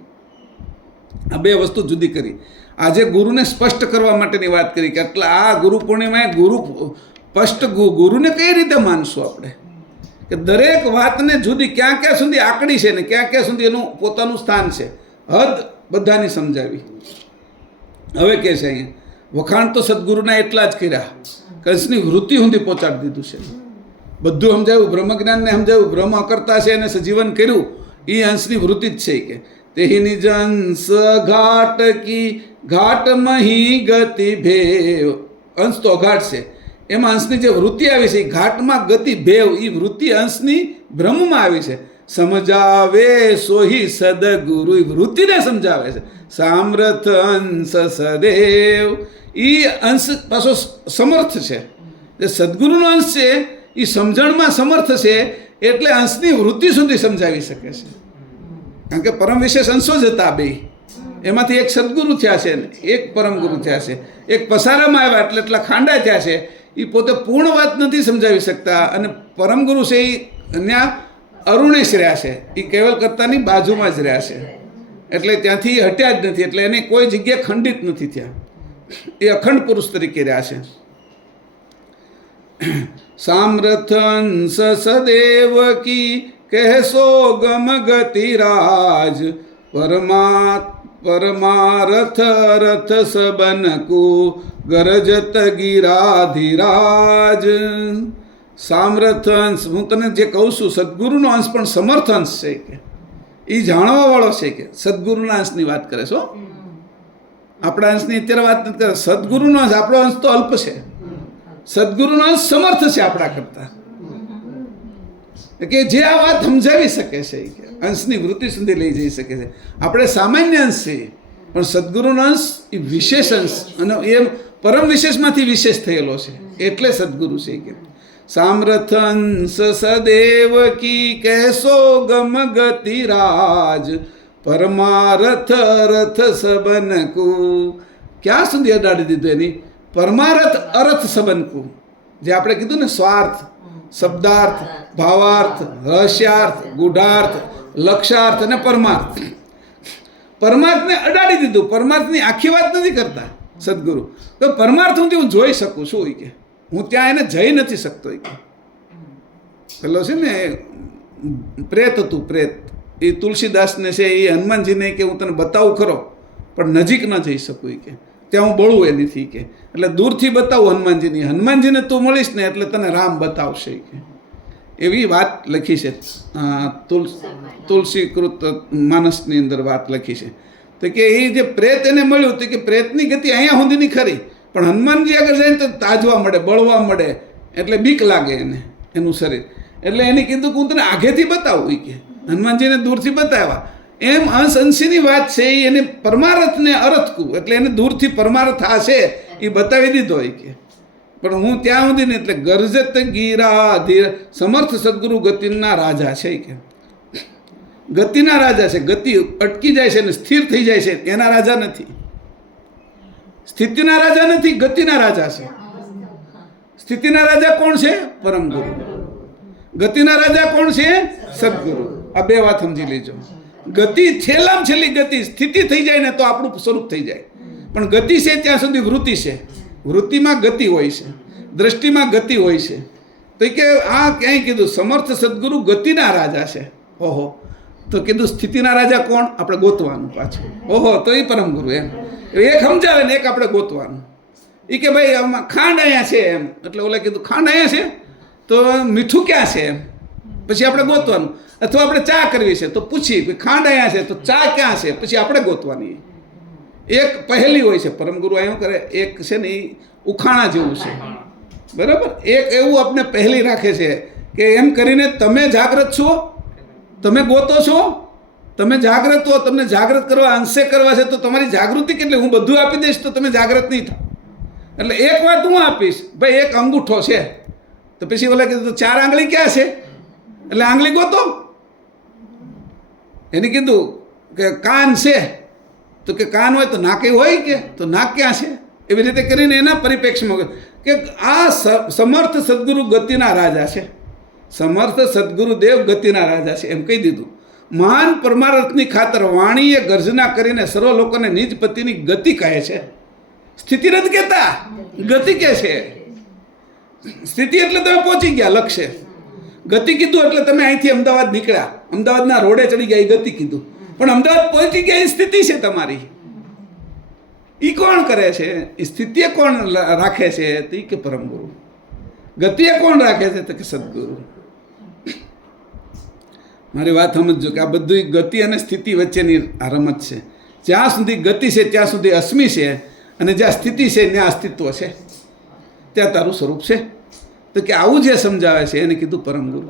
આ બે વસ્તુ જુદી કરી. આજે ગુરુને સ્પષ્ટ કરવા માટેની વાત કરી કે એટલે આ ગુરુ પૂર્ણિમાએ ગુરુને કઈ રીતે માનશું આપણે કે દરેક વાતને જુદી ક્યાં ક્યાં સુધી આકડી છે ને ક્યાં ક્યાં સુધી એનું પોતાનું સ્થાન છે, હદ બધાની સમજાવી. હવે કહે છે અહીંયા વખાણ તો સદગુરુના એટલા જ કર્યા, કંસની વૃત્તિ સુધી પહોંચાડી દીધું છે. બધું સમજાવ્યું, બ્રહ્મજ્ઞાનને સમજાવ્યું, બ્રહ્મ અકર્તા છે એને સજીવન કર્યું, એ અંશની વૃત્તિ જ છે કે તેહી નિજ અંશ ઘાટ કી ઘાટ મહી ગતિ ભેવ. અંશ તો અઘાટ છે, એમાં અંશની જે વૃત્તિ આવી છે એ ઘાટમાં ગતિ ભેવ, એ વૃત્તિ અંશની બ્રહ્મમાં આવી છે. સમજાવે સોહી સદગુરુ, એ વૃત્તિને સમજાવે છે. સામ્રથ અંશ સદેવ, એ અંશ પાછો સમર્થ છે. જે સદગુરુનો અંશ છે એ સમજણમાં સમર્થ છે, એટલે અંશની વૃત્તિ સુધી સમજાવી શકે છે. કારણ કે પરમ વિશેષ અંશો જ હતા બે, એમાંથી એક સદગુરુ થયા છે ને એક પરમ ગુરુ થયા છે. એક પસારામાં આવ્યા એટલે એટલા ખાંડા થયા છે, એ પોતે પૂર્ણ વાત નથી સમજાવી શકતા. અને પરમ ગુરુ છે એ ત્યાં અરુણેશ રહ્યા છે, એ કેવલ કર્તાની બાજુમાં જ રહ્યા છે, એટલે ત્યાંથી હટ્યા જ નથી, એટલે એને કોઈ જગ્યાએ ખંડિત નથી થયા, એ અખંડ પુરુષ તરીકે રહ્યા છે. સામ્રથંસ સદેવ કી કહેસો ગમ ગતિ રાજ, પરમારથ રથ સબન કો ગરજત ગિરાધિરાજ. સામર્થ અંશ, હું તને જે કહું છું સદગુરુનો અંશ પણ સમર્થ અંશ છે કે એ જાણવાવાળો છે કે સદગુરુના અંશની વાત કરે છો. આપણા અંશની અત્યારે વાત નથી કરે. સદગુરુનો અંશ, આપણો અંશ તો અલ્પ છે, સદગુરુનો અંશ સમર્થ છે આપણા કરતા, કે જે આ વાત સમજાવી શકે છે, કે અંશની વૃત્તિ સુધી લઈ જઈ શકે છે. આપણે સામાન્ય અંશ છીએ, પણ સદગુરુનો અંશ એ વિશેષ અંશ, અને એ પરમ વિશેષમાંથી વિશેષ થયેલો છે, એટલે સદગુરુ છે કે સામ્રથ અંશ સદેવ કી કહેસો ગમ ગતિ રાજ, પરમારથ રથ સબન કુ. ક્યાં સુધી અડાડી દીધું એની? પરમારથ અરથ સબન કુ, જે આપણે કીધું ને સ્વાર્થ, શબ્દાર્થ, ભાવાર્થ, રહસ્યાર્થ, ગૂઢાર્થ, લક્ષાર્થ અને પરમાર્થ. પરમાર્થને અડાડી દીધું. પરમાર્થની આખી વાત નથી કરતા સદગુરુ. તો પરમાર્થ હું જોઈ શકું છું કે હું ત્યાં એને જઈ નથી શકતો. પેલો છે ને પ્રેત હતું, પ્રેત એ તુલસીદાસને છે, એ હનુમાનજીને કે હું તને બતાવું ખરો પણ નજીક ન જઈ શકું કે ત્યાં હું બળું એનીથી કે એટલે દૂરથી બતાવું હનુમાનજીની. હનુમાનજીને તું મળીશ ને એટલે તને રામ બતાવશે કે એવી વાત લખી છે તુલસીકૃત માનસની અંદર વાત લખી છે. તો કે એ જે પ્રેત એને મળ્યું તો કે પ્રેતની ગતિ અહીંયા સુધીની ખરી, પણ હનુમાનજી આગળ જાય ને તો તાજવા મળે, બળવા મળે, એટલે બીક લાગે એને, એનું શરીર. એટલે એને કીધું કે હું તને આગેથી બતાવું કે હનુમાનજીને દૂરથી બતાવ્યા. એમ અંશ અંશીની વાત છે, એને પરમારથને અરથકું, એટલે એને દૂરથી પરમારથ આ છે એ બતાવી દીધો હોય કે પણ હું ત્યાં સુધી ને એટલે ગરજત ગિરાધીર. સમર્થ સદગુરુ ગતિના રાજા છે કે ગતિના રાજા છે. ગતિ અટકી જાય છે ને સ્થિર થઈ જાય છે, એના રાજા નથી. સ્થિતિના રાજા નથી, ગતિના રાજા છે. સ્થિતિના રાજા કોણ છે? પરમ ગુરુ. ગતિના રાજા કોણ છે? સદગુરુ. આ બે વાત સમજી લેજો. ગતિ છેલ્લામાં છેલ્લી ગતિ સ્થિતિ થઈ જાય ને તો આપણું સ્વરૂપ થઈ જાય, પણ ગતિ છે ત્યાં સુધી વૃત્તિ છે. વૃત્તિમાં ગતિ હોય છે, દ્રષ્ટિમાં ગતિ હોય છે. તો કે આ ક્યાંય કીધું સમર્થ સદગુરુ ગતિના રાજા છે. ઓહો, તો કીધું સ્થિતિના રાજા કોણ? આપણે ગોતવાનું પાછું. ઓહો, તો એ પરમ ગુરુ. એમ એક સમજાવે ને એક આપણે ગોતવાનું. એ કે ભાઈ આમાં ખાંડ અહીંયા છે એમ, એટલે ઓલે કીધું ખાંડ અહીંયા છે તો મીઠું ક્યાં છે એમ, પછી આપણે ગોતવાનું. અથવા આપણે ચા કરવી છે તો પૂછી ખાંડ અહીંયા છે તો ચા ક્યાં છે, પછી આપણે ગોતવાની. એક પહેલી હોય છે પરમગુરુ અહીંયા કરે, એક છે ને એ ઉખાણા જેવું છે, બરાબર. એક એવું આપણે પહેલી રાખે છે કે એમ કરીને તમે જાગૃત છો, તમે ગોતો છો, તમે જાગૃત હો, તમને જાગૃત કરવા અંશે કરવા છે તો તમારી જાગૃતિ કેટલી? હું બધું આપી દઈશ તો તમે જાગૃત નહીં થાવ. એટલે એક વાત હું આપીશ, ભાઈ એક અંગૂઠો છે, તો પછી ઓલા કીધું તો 4 આંગળી ક્યાં છે, એટલે આંગળી ગોતો. એને કીધું કે કાન છે, તો કે કાન હોય તો નાકે હોય કે, તો નાક ક્યાં છે. એવી રીતે કરીને એના પરિપ્રેક્ષમાં કે આ સમર્થ સદગુરુ ગતિના રાજા છે, સમર્થ સદગુરુદેવ ગતિના રાજા છે, એમ કહી દીધું. મહાન પરમાર્થની ખાતર વાણીએ ગર્જના કરીને સર્વ લોકોને નિજ પતિની ગતિ કહે છે. સ્થિતિ નથી કહેતા, ગતિ કહે છે. સ્થિતિ એટલે તમે પહોંચી ગયા લક્ષ્ય, ગતિ કીધું એટલે તમે અહીંથી અમદાવાદ નીકળ્યા, અમદાવાદના રોડે ચડી ગયા, એ ગતિ કીધું. પણ અમદાવાદ પહોંચી ગયા એ સ્થિતિ છે તમારી. એ કોણ કરે છે? એ સ્થિતિએ કોણ રાખે છે? તો કે પરમ ગુરુ. ગતિએ કોણ રાખે છે? તો કે સદગુરુ. મારી વાત સમજજો કે આ બધું ગતિ અને સ્થિતિ વચ્ચેની આ રમત છે. જ્યાં સુધી ગતિ છે ત્યાં સુધી અસ્મિ છે, અને જ્યાં સ્થિતિ છે ત્યાં અસ્તિત્વ છે, ત્યાં તારું સ્વરૂપ છે. તો કે આવું જે સમજાવે છે એને કીધું પરમ ગુરુ.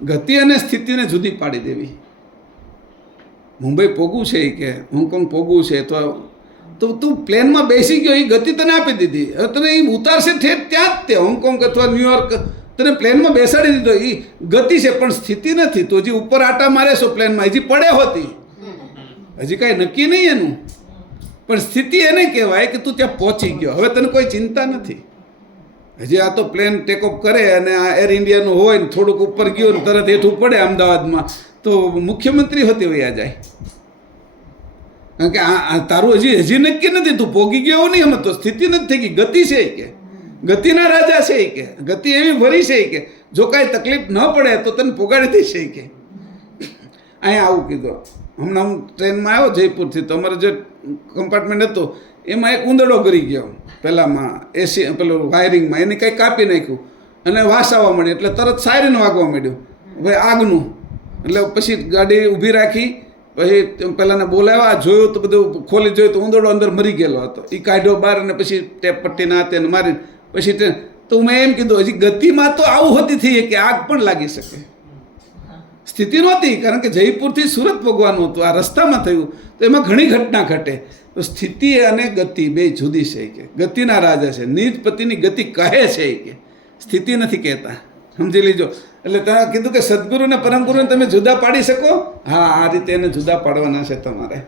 ગતિ અને સ્થિતિને જુદી પાડી દેવી. મુંબઈ પોગવું છે કે હોંગકોંગ પોગવું છે, તો તું પ્લેનમાં બેસી ગયો, એ ગતિ તને આપી દીધી. હવે તને એ ઉતારશે ઠેઠ ત્યાં જ તે હોંગકોંગ અથવા ન્યુયોર્ક તને પ્લેનમાં બેસાડી દીધો, એ ગતિ છે પણ સ્થિતિ નથી. તો હજી ઉપર આટા મારે છો પ્લેનમાં, હજી પડે હોતી, હજી કાંઈ નક્કી નહીં એનું. પણ સ્થિતિ એને કહેવાય કે તું ત્યાં પહોંચી ગયો, હવે તને કોઈ ચિંતા નથી. હજી આ તો પ્લેન ટેકઓફ કરે અને આ એર ઇન્ડિયાનું હોય ને થોડુંક ઉપર ગયું ને તરત હેઠું પડે અમદાવાદમાં, તો મુખ્યમંત્રી હોતી વયા જાય. કારણ કે આ તારું હજી નક્કી નથી, તું પોગી ગયો એવું નહીં સમજતો. સ્થિતિ નથી થઈ ગઈ, ગતિ છે કે ગતિના રાજા છે કે ગતિ એવી ભરી છે કે જો કાંઈ તકલીફ ન પડે તો તને પોગાડી દેશે કે. અહીંયા આવું કીધું. હમણાં હું ટ્રેનમાં આવ્યો જયપુરથી, તો અમારો જે કમ્પાર્ટમેન્ટ હતો એમાં એક ઉંદરડો ગરી ગયો પહેલાંમાં એસી પેલું વાયરિંગમાં, એને કંઈક કાપી નાખ્યું અને વાસ આવવા માંડી, એટલે તરત સાયરન વાગવા માંડ્યું ભાઈ આગનું. એટલે પછી ગાડી ઊભી રાખી, પછી પહેલાંને બોલાવ્યા, જોયું તો બધું ખોલી જોયું તો ઉંદરડો અંદર મરી ગયેલો હતો. એ કાઢ્યો બહાર અને પછી ટેપ પટ્ટીના હાથે મારીને પછી તો મેં એમ કીધું હજી ગતિમાં તો આવું હોતી થઈ કે આગ પણ લાગી શકે. સ્થિતિ નહોતી, કારણ કે જયપુરથી સુરત ભોગવાનું હતું, આ રસ્તામાં થયું, તો એમાં ઘણી ઘટના ઘટે. તો સ્થિતિ અને ગતિ બે જુદી છે કે ગતિના રાજા છે, નિજ પતિની ગતિ કહે છે કે સ્થિતિ નથી કહેતા. સમજી લીજો. એટલે તમે કીધું કે સદગુરુ ને પરમગુરુને તમે જુદા પાડી શકો. હા, આ રીતે એને જુદા પાડવાના છે તમારે.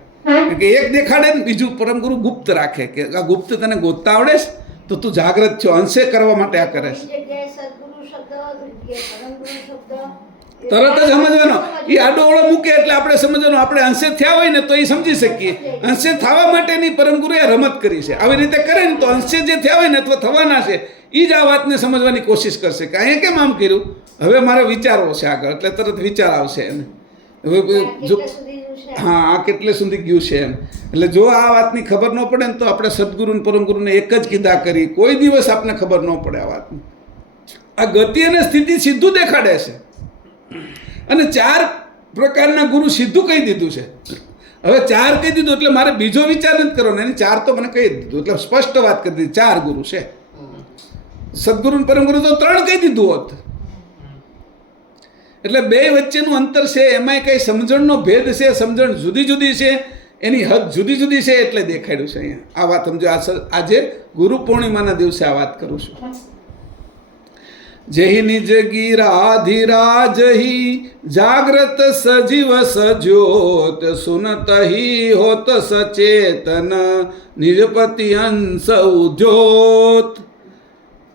કે એક દેખાડે ને બીજું પરમગુરુ ગુપ્ત રાખે કે આ ગુપ્ત તને ગોતતા આવડે છે તો તું જાગ્રત છો, અંશે કરવા માટે આ કરે છે. તરત જ સમજવાનો. એ આડો ઓળો મૂકે એટલે આપણે સમજવાનું, આપણે અંશે થયા હોય ને તો એ સમજી શકીએ. અંશે થવા માટેની પરમગુરુએ રમત કરી છે. આવી રીતે કરે ને તો અંશે જે થયા હોય ને અથવા થવાના છે એ જ આ વાતને સમજવાની કોશિશ કરશે કે અહીંયા કેમ આમ કર્યું, હવે મારે વિચારવો છે આગળ, એટલે તરત વિચાર આવશે એને. હવે જો હા આ કેટલે સુધી ગયું છે એમ. એટલે જો આ વાતની ખબર ન પડે ને તો આપણે સદગુરુ ને પરમગુરુને એક જ કીધા કરી, કોઈ દિવસ આપણને ખબર ન પડે આ વાતની. આ ગતિ અને સ્થિતિ સીધું દેખાડે છે. અને 4 પ્રકારના ગુરુ સીધું કહી દીધું છે. હવે 4 કહી દીધું એટલે મારે બીજો વિચાર નથી કરવાનો, એની 4 તો મને કહી દીધું, એટલે સ્પષ્ટ વાત કરી દીધી 4 ગુરુ છે. સદગુરુ ને પરમગુરુ તો 3 કહી દીધું હોત. એટલે બે વચ્ચેનું અંતર છે, એમાંય કઈ સમજણનો ભેદ છે, સમજણ જુદી જુદી છે, એની હદ જુદી જુદી છે, એટલે દેખાડ્યું છે અહીંયા. આ વાત સમજો. આજે ગુરુ પૂર્ણિમાના દિવસે આ વાત કરું છું. જેહી નિજ ગિરાધિરાજહી જાગ્રત સજીવ સજ્યોત સુનતહી હોત સચેતન નિજપતિ અંશ ઉદ્યોત.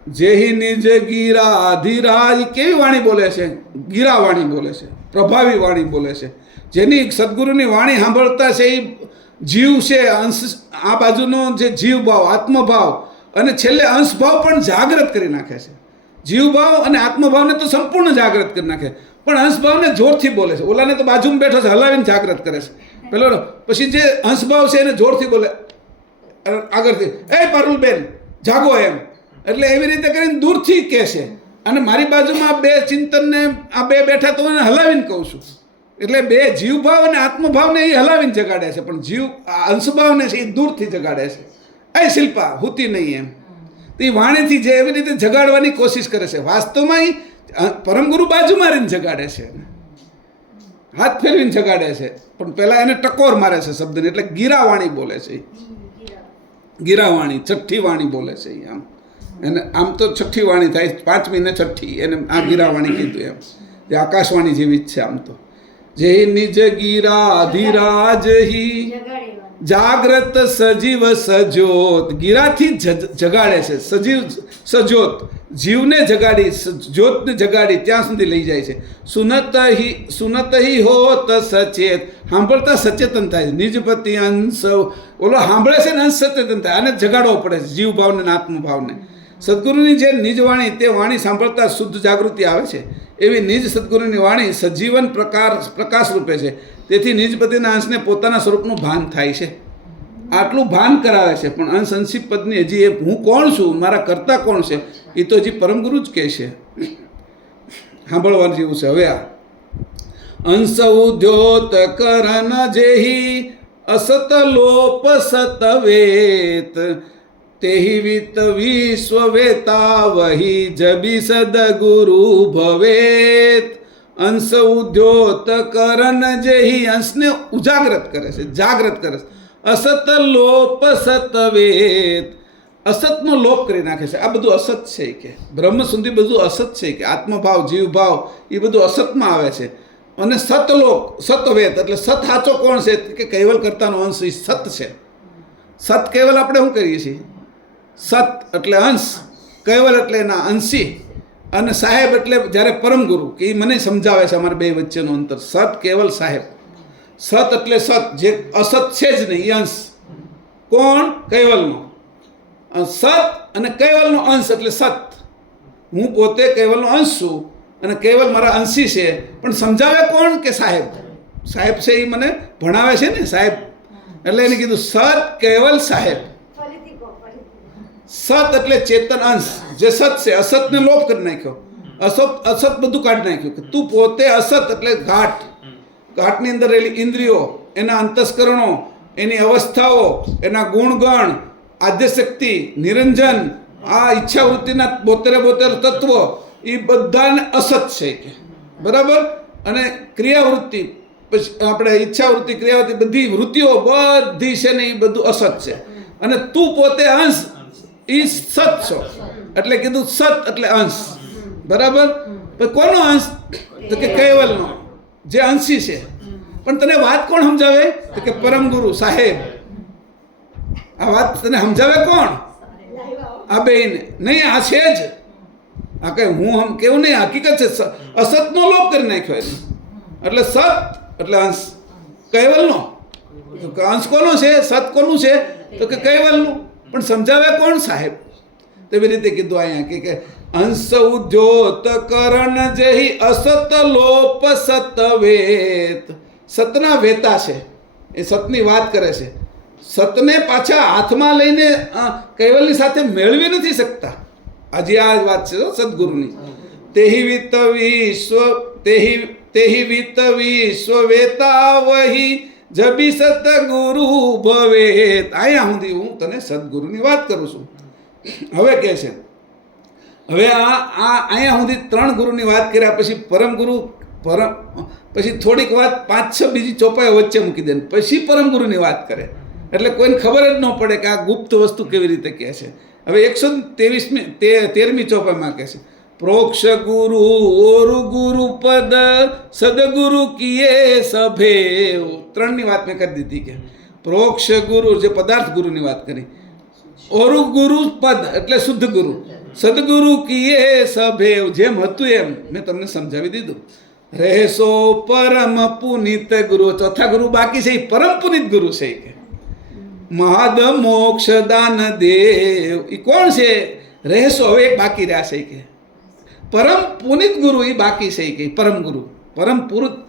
જેહી નિજ ગિરાધિરાજ કેવી વાણી બોલે છે? ગીરા વાણી બોલે છે, પ્રભાવી વાણી બોલે છે. જેની સદગુરુની વાણી સાંભળતા છે એ જીવ છે, અંશ, આ બાજુનો જે જીવભાવ આત્મભાવ અને છેલ્લે અંશભાવ પણ જાગૃત કરી નાખે છે. જીવભાવ અને આત્મભાવને તો સંપૂર્ણ જાગૃત કરી નાખે, પણ અંશભાવને જોરથી બોલે છે. ઓલાને તો બાજુમાં બેઠો છે, હલાવીને જાગૃત કરે છે પેલો. પછી જે અંશભાવ છે એને જોરથી બોલે આગળથી, એ પારુલબેન જાગો એમ. એટલે એવી રીતે કરીને દૂરથી કહે છે. અને મારી બાજુમાં 2 ચિંતનને આ 2 બેઠા તો એને હલાવીને કહું છું. એટલે 2 જીવભાવ અને આત્મભાવને એ હલાવીને જગાડે છે, પણ અંશભાવને છે એ દૂરથી જગાડે છે. એ શિલ્પા હુતી નહીં એમ. તો એ વાણીથી જે એવી રીતે જગાડવાની કોશિશ કરે છે. વાસ્તવમાં એ પરમગુરુ બાજુ મારીને જગાડે છે, હાથ ફેરવીને જગાડે છે, પણ પહેલાં એને ટકોર મારે છે શબ્દને, એટલે ગીરા વાણી બોલે છે. ગીરાવાણી છઠ્ઠી વાણી બોલે છે એ આમ. એને આમ તો છઠ્ઠી વાણી થાય, 5 મહિને છઠ્ઠી, એને આ ગીરાવાણી કીધું એમ. જે આકાશવાણી જેવી જ છે આમ તો. જે નિજ ગીરાધિરાજ હી જાગ્રત સજીવ સજોત. ગીરાથી જગાડે છે, સજીવ સજોત, જીવને જગાડી, જ્યોતને જગાડી ત્યાં સુધી લઈ જાય છે. સુનત હી હોત સચેત, સાંભળતા સચેતન થાય. નિજપતિ અંશ, ઓલો સાંભળે છે ને અંશ સચેતન થાય. આને જગાડવો પડે છે, જીવ ભાવને ને આત્મભાવને. સદગુરુની જે નિજ વાણી, તે વાણી સાંભળતા શુદ્ધ જાગૃતિ આવે છે. એવી નિજ સદગુરુની વાણી સજીવન પ્રકાશ રૂપે છે. તેથી નિજપતિના અંશને પોતાના સ્વરૂપનું ભાન થાય છે. આટલું ભાન કરાવે છે. પણ અંશ અંશી પદની હજી એ હું કોણ છું, મારા કરતા કોણ છે, એ તો હજી પરમગુરુ જ કહે છે. સાંભળવાનું જેવું છે. હવે આ અંશ ઉદ્યોત કરન જેહી અસત લોપ સતવેત તેહી વિત વિશ્વવેતા વહી જબી સદગુરુ ભવેત. અંશ ઉદ્યોત કરન જેહી, અંશને ઉજાગ્રત કરે છે, જાગ્રત કરે છે. અસત લોપ સતવેત, અસતનો લોપ કરી નાખે છે. આ બધું અસત છે કે બ્રહ્મ સુધી બધું અસત છે કે આત્મભાવ જીવભાવ એ બધું અસતમાં આવે છે. અને સતલોક સતવેત એટલે સત સાચો કોણ છે કે કૈવલ કરતાનો અંશ એ સત છે. સત કૈવલ આપણે શું કરીએ છીએ? સત એટલે અંશ, કૈવલ એટલે એના અંશી, અને સાહેબ એટલે જ્યારે પરમગુરુ કે એ મને સમજાવે છે અમારા બે વચ્ચેનું અંતર. સત કેવલ સાહેબ. સત એટલે સત, જે અસત છે જ નહીં એ અંશ. કોણ? કૈવલનો. સત અને કૈવલનો અંશ એટલે સત. હું પોતે કૈવલનો અંશ છું અને કૈવલ મારા અંશી છે. પણ સમજાવે કોણ? કે સાહેબ. સાહેબ છે એ મને ભણાવે છે ને સાહેબ. એટલે એને કીધું સત કૈવલ સાહેબ. સત એટલે ચેતન અંશ, જે સત છે. અસતને લોપ કરી નાખ્યો, અસત બધું કાઢી નાખ્યું. કે તું પોતે અસત એટલે ઘાટ. ઘાટની અંદર રહેલી ઇન્દ્રિયો, એના અંતસ્કરણો, એની અવસ્થાઓ, એના ગુણગણ, આદ્યશક્તિ, નિરંજન, આ ઈચ્છાવૃત્તિના 72 તત્વ, એ બધાને અસત છે કે બરાબર. અને ક્રિયાવૃત્તિ, પછી આપણે ઈચ્છાવૃત્તિ, ક્રિયાવૃત્તિ, બધી વૃત્તિઓ બધી છે ને એ બધું અસત છે. અને તું પોતે અંશ એ સત છો. એટલે કીધું સત એટલે અંશ. બરાબર. પણ કોનો અંશ? તો કે કૈવલનો, જે અંશી છે. પણ તને વાત કોણ સમજાવે? તો કે પરમગુરુ સાહેબ. આ વાત તને સમજાવે કોણ? આ બેન નહીં, આ છે જ. આ કઈ હું કેવું નહીં, હકીકત છે. અસતનો લોપ કરી નાખ્યો એને. એટલે સત એટલે અંશ કૈવલનો. અંશ કોનો છે? સત કોનું છે? તો કે કૈવલનું. પણ સમજાવે કોણ? સાહેબ. તેવી રીતે કીધું અહીંયા કે અંશ ઉદ્યોત કરણ જેહી અસત લોપ સતવેત. સતના વેતા છે, એ સતની વાત કરે છે. સતને પાછા હાથમાં લઈને કૈવલની સાથે મેળવી નથી શકતા. આજે આ વાત છે સદગુરુની. તેહી વિત વિશ્વ વેતા વહી જબી સતગુરુ ભવેત. અહીંયા સુધી હું તને સદગુરુની વાત કરું છું. હવે કે છે, હવે અહીંયા સુધી 3 ગુરુની વાત કર્યા પછી પરમગુરુ, પછી થોડીક વાત 5-6 બીજી ચોપાઈઓ વચ્ચે મૂકી દે, પછી પરમગુરુની વાત કરે. એટલે કોઈને ખબર જ ન પડે કે આ ગુપ્ત વસ્તુ કેવી રીતે કહે છે. હવે 113મી ચોપાઈમાં કહે છે, પ્રોક્ષ ગુરુ ઓરુ ગુરુ પદ સદગુરુ કિયે સભેવ. 3ની વાત મેં કરી દીધી કે પ્રોક્ષ ગુરુ જે પદાર્થ ગુરુની વાત કરી, ઓરુ ગુરુ પદ એટલે શુદ્ધ ગુરુ, સદગુરુ કિયે સભેવ જેમ હતું એમ મેં તમને સમજાવી દીધું. રહેશો પરમ પુનિત ગુરુ. ચોથા ગુરુ બાકી છે, એ પરમ પુનિત ગુરુ છે કે મહાદ મોક્ષ દાન દેવ. એ કોણ છે? રહેશો હવે એક બાકી રહ્યા છે કે પરમ પુનિત ગુરુ. એ બાકી છે કે પરમ ગુરુ, પરમ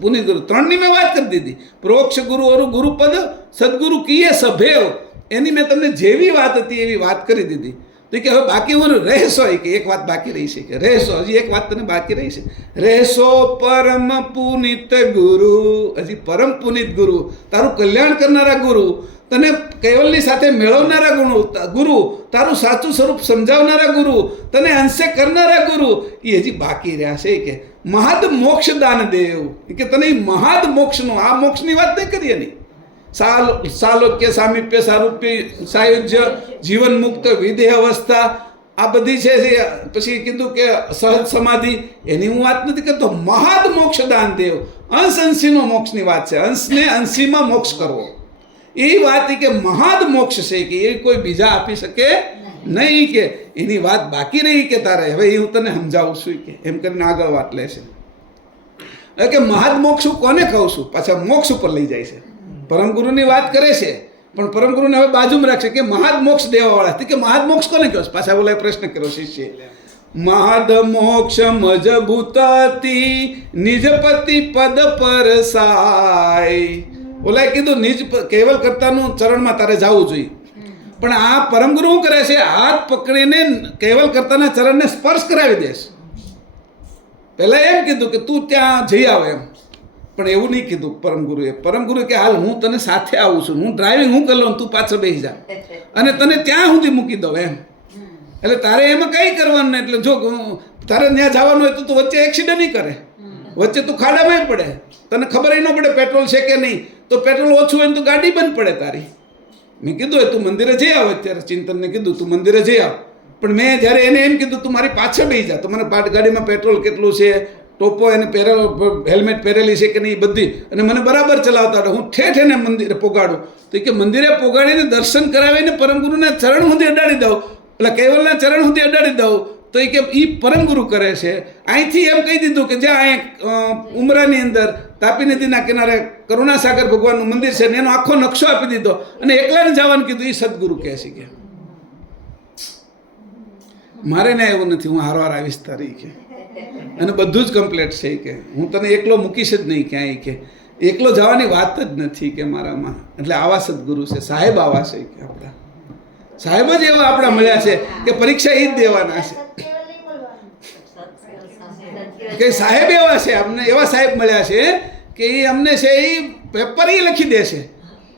પુનિત ગુરુ. 3ની મેં વાત કરી દીધી. પ્રોક્ષ ગુરુ ઓરુ ગુરુ પદ સદગુરુ કિયે સભેવ. એની મેં તમને જેવી વાત હતી એવી વાત કરી દીધી. તો કે હવે બાકી હું રહેશો, કે એક વાત બાકી રહી છે કે રહેશો. હજી એક વાત તને બાકી રહી છે. રહેશો પરમ પુનિત ગુરુ. હજી પરમ પુનિત ગુરુ, તારું કલ્યાણ કરનારા ગુરુ, તને કૈવલની સાથે મેળવનારા ગુરુ, તારું સાચું સ્વરૂપ સમજાવનારા ગુરુ, તને અંશે કરનારા ગુરુ, એ હજી બાકી રહ્યા છે કે મહાદ મોક્ષ દાન દેવ. કે તને મહાદ મોક્ષનું, આ મોક્ષની વાત નહીં કરીએ નહીં, સાલોક્ય, સામીપ્ય, સારૂપ્ય, સાયુજ્ય, જીવન મુક્ત, વિદેહ અવસ્થા, આ બધી છે. પછી કીધું કે સહજ સમાધિ, એની હું વાત નથી કરતો. મહાદ મોક્ષદાન દેવ, અંશ અંશીનો મોક્ષની વાત છે. અંશને અંશીમાં મોક્ષ કરવો, એ વાત કે મહાદ મોક્ષ છે કે એ કોઈ બીજા આપી શકે નહીં, કે એની વાત બાકી રહી કે તારે હવે એ હું તને સમજાવું છું કે એમ કરીને આગળ વાત લે છે. કે મહાદ મોક્ષ હું કોને કહું છું, પાછા મોક્ષ ઉપર લઈ જાય છે. પરમગુરુની વાત કરે છે, પણ પરમગુરુને હવે બાજુમાં રાખશે કે મહાદ મોક્ષ દેવાવાળા. કે મહાદ મોક્ષ કોને કહો? પાછા બોલે પ્રશ્ન કર્યો શિષ્ય. મહાદ મોક્ષ મજબૂતાતી નિજપતિ પદ પરસાય. ઓલાએ કીધું નિજ કેવલ કર્તાનું ચરણમાં તારે જવું જોઈએ, પણ આ પરમગુરુ શું કરે છે? હાથ પકડીને કેવલ કર્તાના ચરણને સ્પર્શ કરાવી દેશ. પહેલા એમ કીધું કે તું ત્યાં જઈ આવે એમ, પણ એવું નહીં કીધું પરમગુરુએ. પરમગુરુએ કે હાલ હું તને સાથે આવું છું, હું ડ્રાઇવિંગ હું કરી લઉં, તું પાછળ બેસી જા અને તને ત્યાં સુધી મૂકી દઉં એમ. એટલે તારે એમાં કંઈ કરવાનું નહીં. એટલે જો તારે ત્યાં જવાનું હોય તો તું વચ્ચે એક્સિડન્ટ નહીં કરે, વચ્ચે તું ખાડામાં પડે, તને ખબર ન પડે પેટ્રોલ છે કે નહીં, તો પેટ્રોલ ઓછું હોય તો ગાડી બંધ પડે તારી. મેં કીધું તું મંદિરે જઈ આવ. અત્યારે ચિંતનને કીધું તું મંદિરે જઈ આવ, પણ મેં જ્યારે એને એમ કીધું તું મારી પાછળ બેસી જા, તો મને ગાડીમાં પેટ્રોલ કેટલું છે, ટોપો એને પહેરેલો, હેલ્મેટ પહેરેલી છે કે નહીં, બધી, અને મને બરાબર ચલાવતા હતા. હું ઠેઠ એને મંદિરે પોગાડું, તો કે મંદિરે પોગાડીને દર્શન કરાવીને પરમગુરુના ચરણ સુધી અડાડી દઉં, એટલે કેવલના ચરણ સુધી અડાડી દઉં, તો એ કે એ પરમગુરુ કરે છે. અહીંથી એમ કહી દીધું કે જ્યાં અહીંયા ઉમરાની અંદર તાપી નદીના કિનારે કરુણાસાગર ભગવાનનું મંદિર છે, એનો આખો નકશો આપી દીધો અને એકલાને જવાનું કીધું. એ સદગુરુ કહે છે કે મારે ને એવું નથી, હું હારવાર આવીશ તારી કે, અને બધું જ કમ્પ્લીટ છે કે હું તને એકલો મૂકીશ જ નહીં ક્યાંય, કે એકલો જવાની વાત જ નથી કે મારામાં. એટલે આવા સદગુરુ છે, સાહેબ આવા છે કે આપણા સાહેબ જ એવા આપણા મળ્યા છે કે પરીક્ષા એ જ દેવાના છે. કે સાહેબ એવા છે, અમને એવા સાહેબ મળ્યા છે કે એ અમને છે એ પેપર એ લખી દે છે,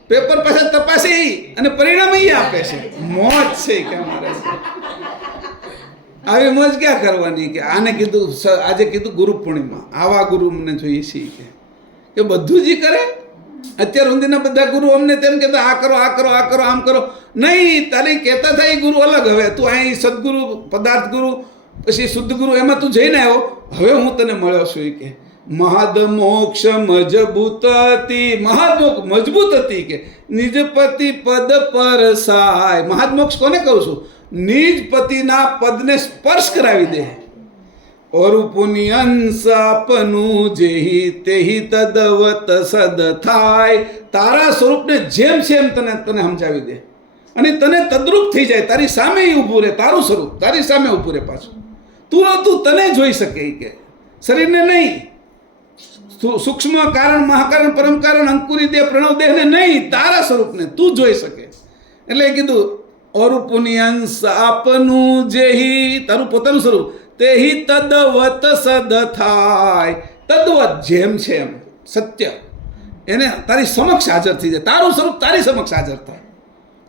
પેપર પાછા તપાસે એ અને પરિણામ એ આપે છે. મોજ છે કે અમારે આવી મોજ ક્યાં કરવાની. કે આને કીધું આજે કીધું ગુરુ પૂર્ણિમા, આવા ગુરુ અમને જોઈએ છીએ કે બધું જ કરે. અત્યાર સુધીના બધા ગુરુ અમને તેમ કહેતા આ કરો, આ કરો, આ કરો, આમ કરો. નહીં, તારે કહેતા થાય ગુરુ અલગ. હવે તું અહીં સદગુરુ, પદાર્થ ગુરુ, પછી શુદ્ધ ગુરુ, એમાં તું જઈને આવ્યો. હવે હું તને મળ્યો છું કે મહાદ મોક્ષ મજબૂત હતી, મહાદ મોક્ષ મજબૂત હતી કે નિજપતિ પદ પરસાય. મહાદ મોક્ષ કોને કહું છું? નિજ પતિના પદને સ્પર્શ કરાવી દે. ઓરુપુની અંશ આપનું જેહી તેહી તદવત સદ થાય. તારા સ્વરૂપને જેમ સેમ તને સમજાવી દે અને તને તદ્રુપ થઈ જાય. તારી સામે ઊભું રહે, તારું સ્વરૂપ તારી સામે ઊભું રહે. પાછું તું તને જોઈ શકે કે શરીરને નહીં, સૂક્ષ્મ કારણ, મહાકારણ, પરમ કારણ, અંકુરી દેહ, પ્રણવ દેહને નહીં, તારા સ્વરૂપને તું જોઈ શકે. એટલે કીધું ઓરુપુની અંશ આપનું જેહી, તારું પોતાનું સ્વરૂપ, તેહી તદવત સદ થાય. તદ્વત જેમ છે એમ સત્ય એને તારી સમક્ષ હાજર થઈ જાય. તારું સ્વરૂપ તારી સમક્ષ હાજર થાય,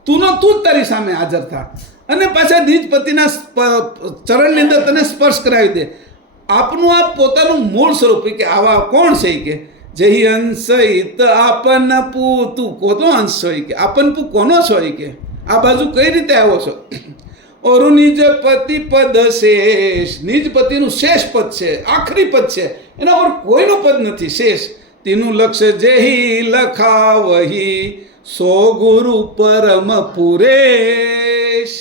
તું જ તારી સામે હાજર થાય અને પાછા નિજ પતિના ચરણની અંદર તને સ્પર્શ કરાવી દે. આપનું આ પોતાનું મૂળ સ્વરૂપ. કે આવા કોણ છે કે જેહી અંશિત આપન પુ, તું કોનો અંશ હોય કે આપન પુ કોનો છો કે આ બાજુ કઈ રીતે આવ્યો છો? ઓરુ નિજ પતિ પદ શેષ. નિજ પતિનું શેષ પદ છે, આખરી પદ છે, એના પર કોઈનું પદ નથી શેષ. તેનું લક્ષ્ય જેહી લખાવહી સો ગુરુ પરમ પુરેશ.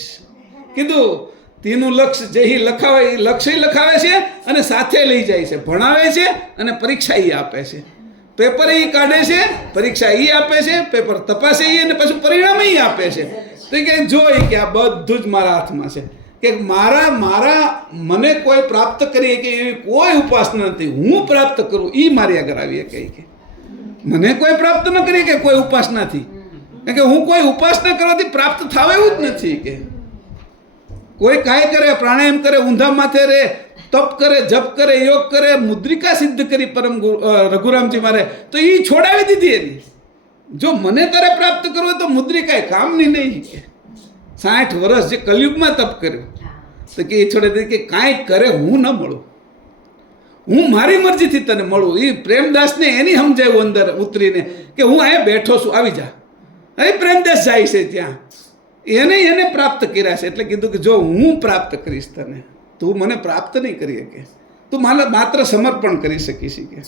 કીધું તેનું લક્ષ્ય જેહી લખાવે, લક્ષ્ય લખાવે છે અને સાથે લઈ જાય છે, ભણાવે છે અને પરીક્ષા એ આપે છે. પેપર એ કાઢે છે, પરીક્ષા એ આપે છે, પેપર તપાસે એ અને પછી પરિણામ એ આપે છે. તો કે જોઈ કે આ બધું જ મારા હાથમાં છે. કે મને કોઈ પ્રાપ્ત કરીએ કે એવી કોઈ ઉપાસના નથી. હું પ્રાપ્ત કરું એ મારી આગળ આવીએ કહી કે મને કોઈ પ્રાપ્ત ન કરીએ કે કોઈ ઉપાસનાથી. કે હું કોઈ ઉપાસના કરવાથી પ્રાપ્ત થાવ એવું જ નથી. કે કોઈ કાંઈ કરે, પ્રાણાયામ કરે, ઊંધા માથે રહે, તપ કરે, જપ કરે, યોગ કરે, મુદ્રિકા સિદ્ધ કરી પરમ રઘુરામજી મારે, તો એ છોડાવી દીધી એની. જો મને તારે પ્રાપ્ત કરવું તો મુદ્રિકા કામની નહીં. કે 60 વર્ષ જે કલયુગમાં તપ કર્યું, તો કે એ છોડે કે કાંઈ કરે હું ન મળું. હું મારી મરજીથી તને મળું. એ પ્રેમદાસને એની સમજાયું અંદર ઉતરીને કે હું અહીંયા બેઠો છું, આવી જા. અહીં પ્રેમદાસ જાય છે ત્યાં, એને પ્રાપ્ત કર્યા છે. એટલે કીધું કે જો હું પ્રાપ્ત કરીશ તને, તું મને પ્રાપ્ત નહીં કરી શકે. તું માત્ર સમર્પણ કરી શકીશ કે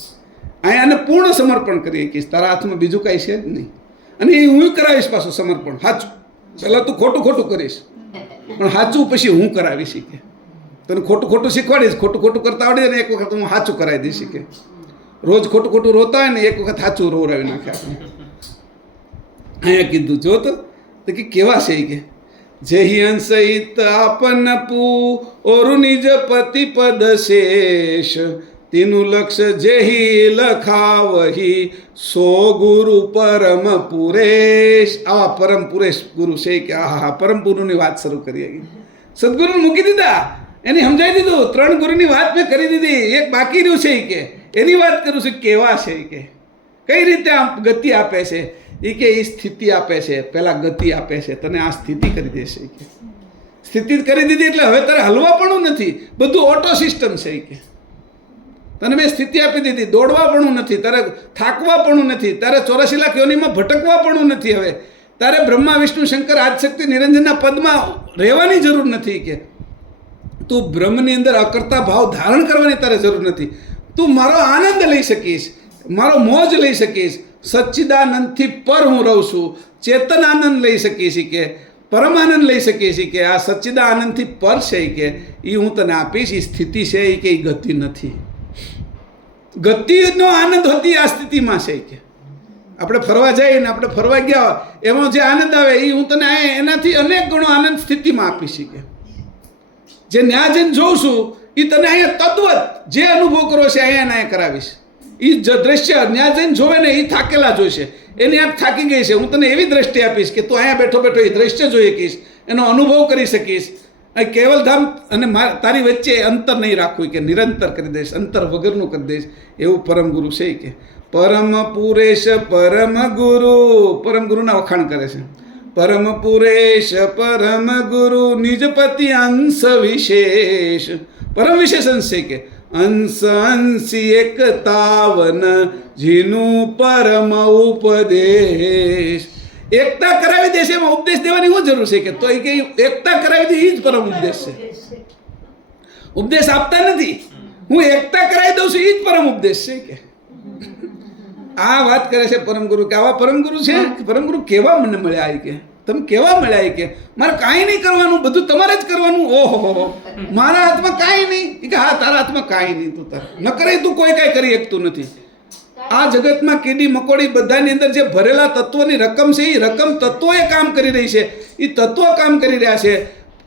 અહીંયા આને પૂર્ણ સમર્પણ કરી શકીશ. તારા હાથમાં બીજું કાંઈ છે જ નહીં. અને એ હું કરાવીશ પાછું સમર્પણ સાચું. પહેલાં તું ખોટું કરીશ, પણ સાચું પછી હું કરાવીશ કે તને ખોટું શીખવાડીશ. ખોટું કરતા આવડે ને એક વખત હું સાચું કરાવી દઈશ કે રોજ ખોટું રોતા હોય ને એક વખત સાચું રોવરાવી નાખે આપણે. અહીંયા કીધું જો તો કે કેવા છે કે જેહી અંશિત આપન પુ ઓરુ નિજ પતિ પદ શેષ તેનું લક્ષ્ય જેહી લખાવહી સો ગુરુ પરમ પુરેશ. આવા પરમ પુરેશ ગુરુ છે કે હા પરમ ગુરુની વાત શરૂ કરી. સદગુરુને મૂકી દીધા, એની સમજાવી દીધું. 3 ગુરુની વાત મેં કરી દીધી, એક બાકી રહ્યું છે કે એની વાત કરું છું. કેવા છે કે કઈ રીતે ગતિ આપે છે એ કે એ સ્થિતિ આપે છે. પહેલાં ગતિ આપે છે, તને આ સ્થિતિ કરી દેશે કે સ્થિતિ કરી દીધી એટલે હવે તારે હલવા પણ નથી, બધું ઓટો સિસ્ટમ છે કે તને મેં સ્થિતિ આપી દીધી. દોડવા પણ નથી, તારે થાકવા પણ નથી, તારે 84 લાખ યોનિમાં ભટકવા પણ નથી. હવે તારે બ્રહ્મા વિષ્ણુ શંકર આદિશક્તિ નિરંજનના પદમાં રહેવાની જરૂર નથી કે તું બ્રહ્મની અંદર અકર્તા ભાવ ધારણ કરવાની તારે જરૂર નથી. તું મારો આનંદ લઈ શકીશ, મારો મોજ લઈ શકીશ. સચ્ચિદાનંદથી પર હું રહું છું, ચેતન આનંદ લઈ શકીશ કે પરમ આનંદ લઈ શકીશ કે આ સચ્ચિદાનંદથી પર છે કે એ હું તને આપીશ. એ સ્થિતિ છે એ કે એ ગતિ નથી. ગતિનો આનંદ હતી આ સ્થિતિમાં છે કે આપણે ફરવા જઈએ ને આપણે ફરવા ગયા એમાં જે આનંદ આવે એ હું તને એનાથી અનેક ગણો આનંદ સ્થિતિમાં આપીશ કે જે ન્યા જઈને જોઉં છું એ તને અહીંયા તદ્વત જે અનુભવ કરો છે અહીંયા કરાવીશ. એ દ્રશ્ય ન્યા જઈને જોવે ને એ થાકેલા જોઈશે, એની આંખ થાકી ગઈ છે. હું તને એવી દ્રષ્ટિ આપીશ કે તું અહીંયા બેઠો એ દ્રશ્ય જોઈ શકીશ, એનો અનુભવ કરી શકીશ. આ કેવલધામ અને તારી વચ્ચે અંતર નહીં રાખવું કે નિરંતર કરી દઈશ, અંતર વગરનું કરી દઈશ. એવું પરમ ગુરુ છે કે પરમ પુરેશ પરમ ગુરુના વખાણ કરે છે. પરમ પુરેશ પરમ ગુરુ નિજપતિ અંશ વિશેષ. પરમ વિશેષ અંશ છે કે અંશી એકતાવન જીનું પરમ ઉપદેશ. એકતા કરાવી દેશે, એમાં ઉપદેશ દેવાની શું જરૂર છે કે તો એ કે એકતા કરાવી દે એ જ પરમ ઉપદેશ છે. ઉપદેશ આપતા નથી, હું એકતા કરાવી દઉં છું એ જ પરમ ઉપદેશ છે કે આ વાત કરે છે પરમ ગુરુ. કે આવા પરમ ગુરુ છે. પરમ ગુરુ કેવા મને મળ્યા કે તમે કેવા મળ્યા કે મારે કાંઈ નહીં કરવાનું, બધું તમારે જ કરવાનું. ઓહો મારા હાથમાં કાંઈ નહીં કે હા તારા હાથમાં કાંઈ નહીં, તું તાર ન કરે તું કોઈ કાંઈ કરી શકતું નથી. આ જગતમાં કીડી મકોડી બધાની અંદર જે ભરેલા તત્વની રકમ છે એ રકમ તત્વોએ કામ કરી રહી છે, એ તત્વો કામ કરી રહ્યા છે.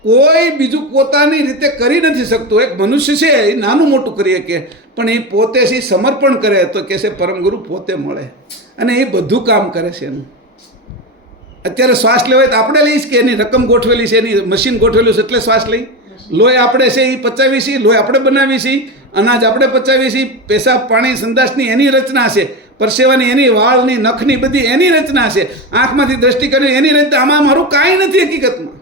કોઈ બીજું પોતાની રીતે કરી નથી શકતું. એક મનુષ્ય છે એ નાનું મોટું કરી શકે, પણ એ પોતે છે સમર્પણ કરે તો કે છે પરમ ગુરુ પોતે મળે અને એ બધું કામ કરે છે એનું. અત્યારે શ્વાસ લેવાય તો આપણે લઈશ કે એની રકમ ગોઠવેલી છે, એની મશીન ગોઠવેલું છે એટલે શ્વાસ લઈ. લોહી આપણે છે એ પચાવી છીએ, લોહી આપણે બનાવી છીએ, અનાજ આપણે પચાવી છીએ, પેશાબ પાણી સંદાસની એની રચના છે, પરસેવાની એની, વાળની નખની બધી એની રચના છે, આંખમાંથી દ્રષ્ટિ કરવી એની રચના. આમાં મારું કાંઈ નથી હકીકતમાં.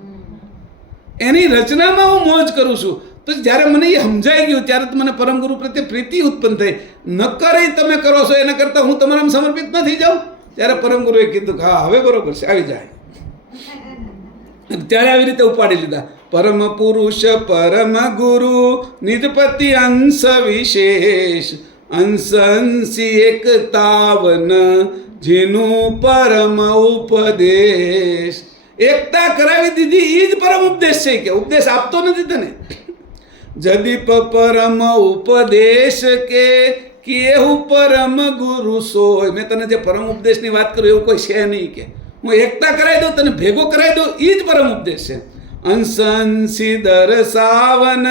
એની રચનામાં હું મોજ કરું છું. તો જ્યારે મને એ સમજાઈ ગયું ત્યારે તો મને પરમ ગુરુ પ્રત્યે પ્રીતિ ઉત્પન્ન થઈ. નકર તમે કરો છો એના કરતાં હું તમારામાં સમર્પિત ન થઈ જાઉં. ત્યારે પરમ ગુરુએ કીધું કે હા હવે બરોબર છે, આવી જાય. ત્યારે આવી રીતે ઉપાડી લીધા. પરમ પુરુષ પરમ ગુરુ નિજપતિ અંશ વિશેષ અંશી એકતાવન જેનું પરમ ઉપદેશ. એકતા કરાવી દીધી એ જ પરમ ઉપદેશ છે કે ઉપદેશ આપતો નથી તને. જદીપ પરમ ઉપદેશ કે કેવું પરમ ગુરુ સોય. મેં તને જે પરમ ઉપદેશની વાત કરું એવું કોઈ છે નહીં કે હું એકતા કરાવી દઉં તને ભેગો કરાવી દઉં એ જ પરમ ઉપદેશ છે. અંશંસી દર્શાવન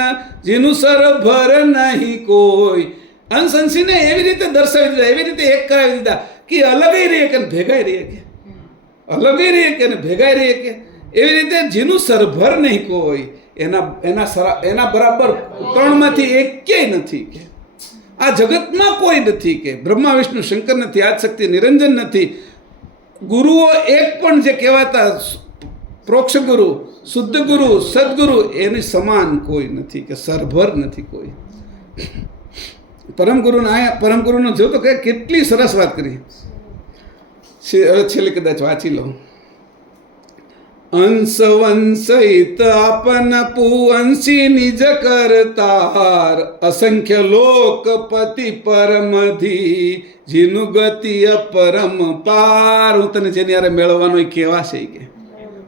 જેનું સરભર નહીં કોઈ. અંશંસીને એવી રીતે દર્શાવી દીધા, એવી રીતે એક કરાવી દીધા કે અલગ રહીએ કે ભેગાઈ રહીએ કે અલગ રહીએ કે ભેગાઈ રહીએ કે એવી રીતે જેનું સરભર નહીં કોઈ. એના બરાબર 3માંથી એકેય નથી કે આ જગતમાં કોઈ નથી કે બ્રહ્મા વિષ્ણુ શંકર નથી, આદિશક્તિ નિરંજન નથી. ગુરુઓ એક પણ જે કહેવાતા પ્રોક્ષ ગુરુ, શુદ્ધ ગુરુ, સદગુરુ એની સમાન કોઈ નથી કે સરભર નથી કોઈ. પરમગુરુનો જો તો કે કેટલી સરસ વાત કરી. હવે છેલ્લે કદાચ વાંચી લઉં. અંશ વંશિત આપન પુઅંશી નિજ કરતાર, અસંખ્ય લોકપતિ પરમધી, જીનું ગતિ અપરમ પાર. હું તને જેની યારે મેળવવાનો એ કેવા છે કે,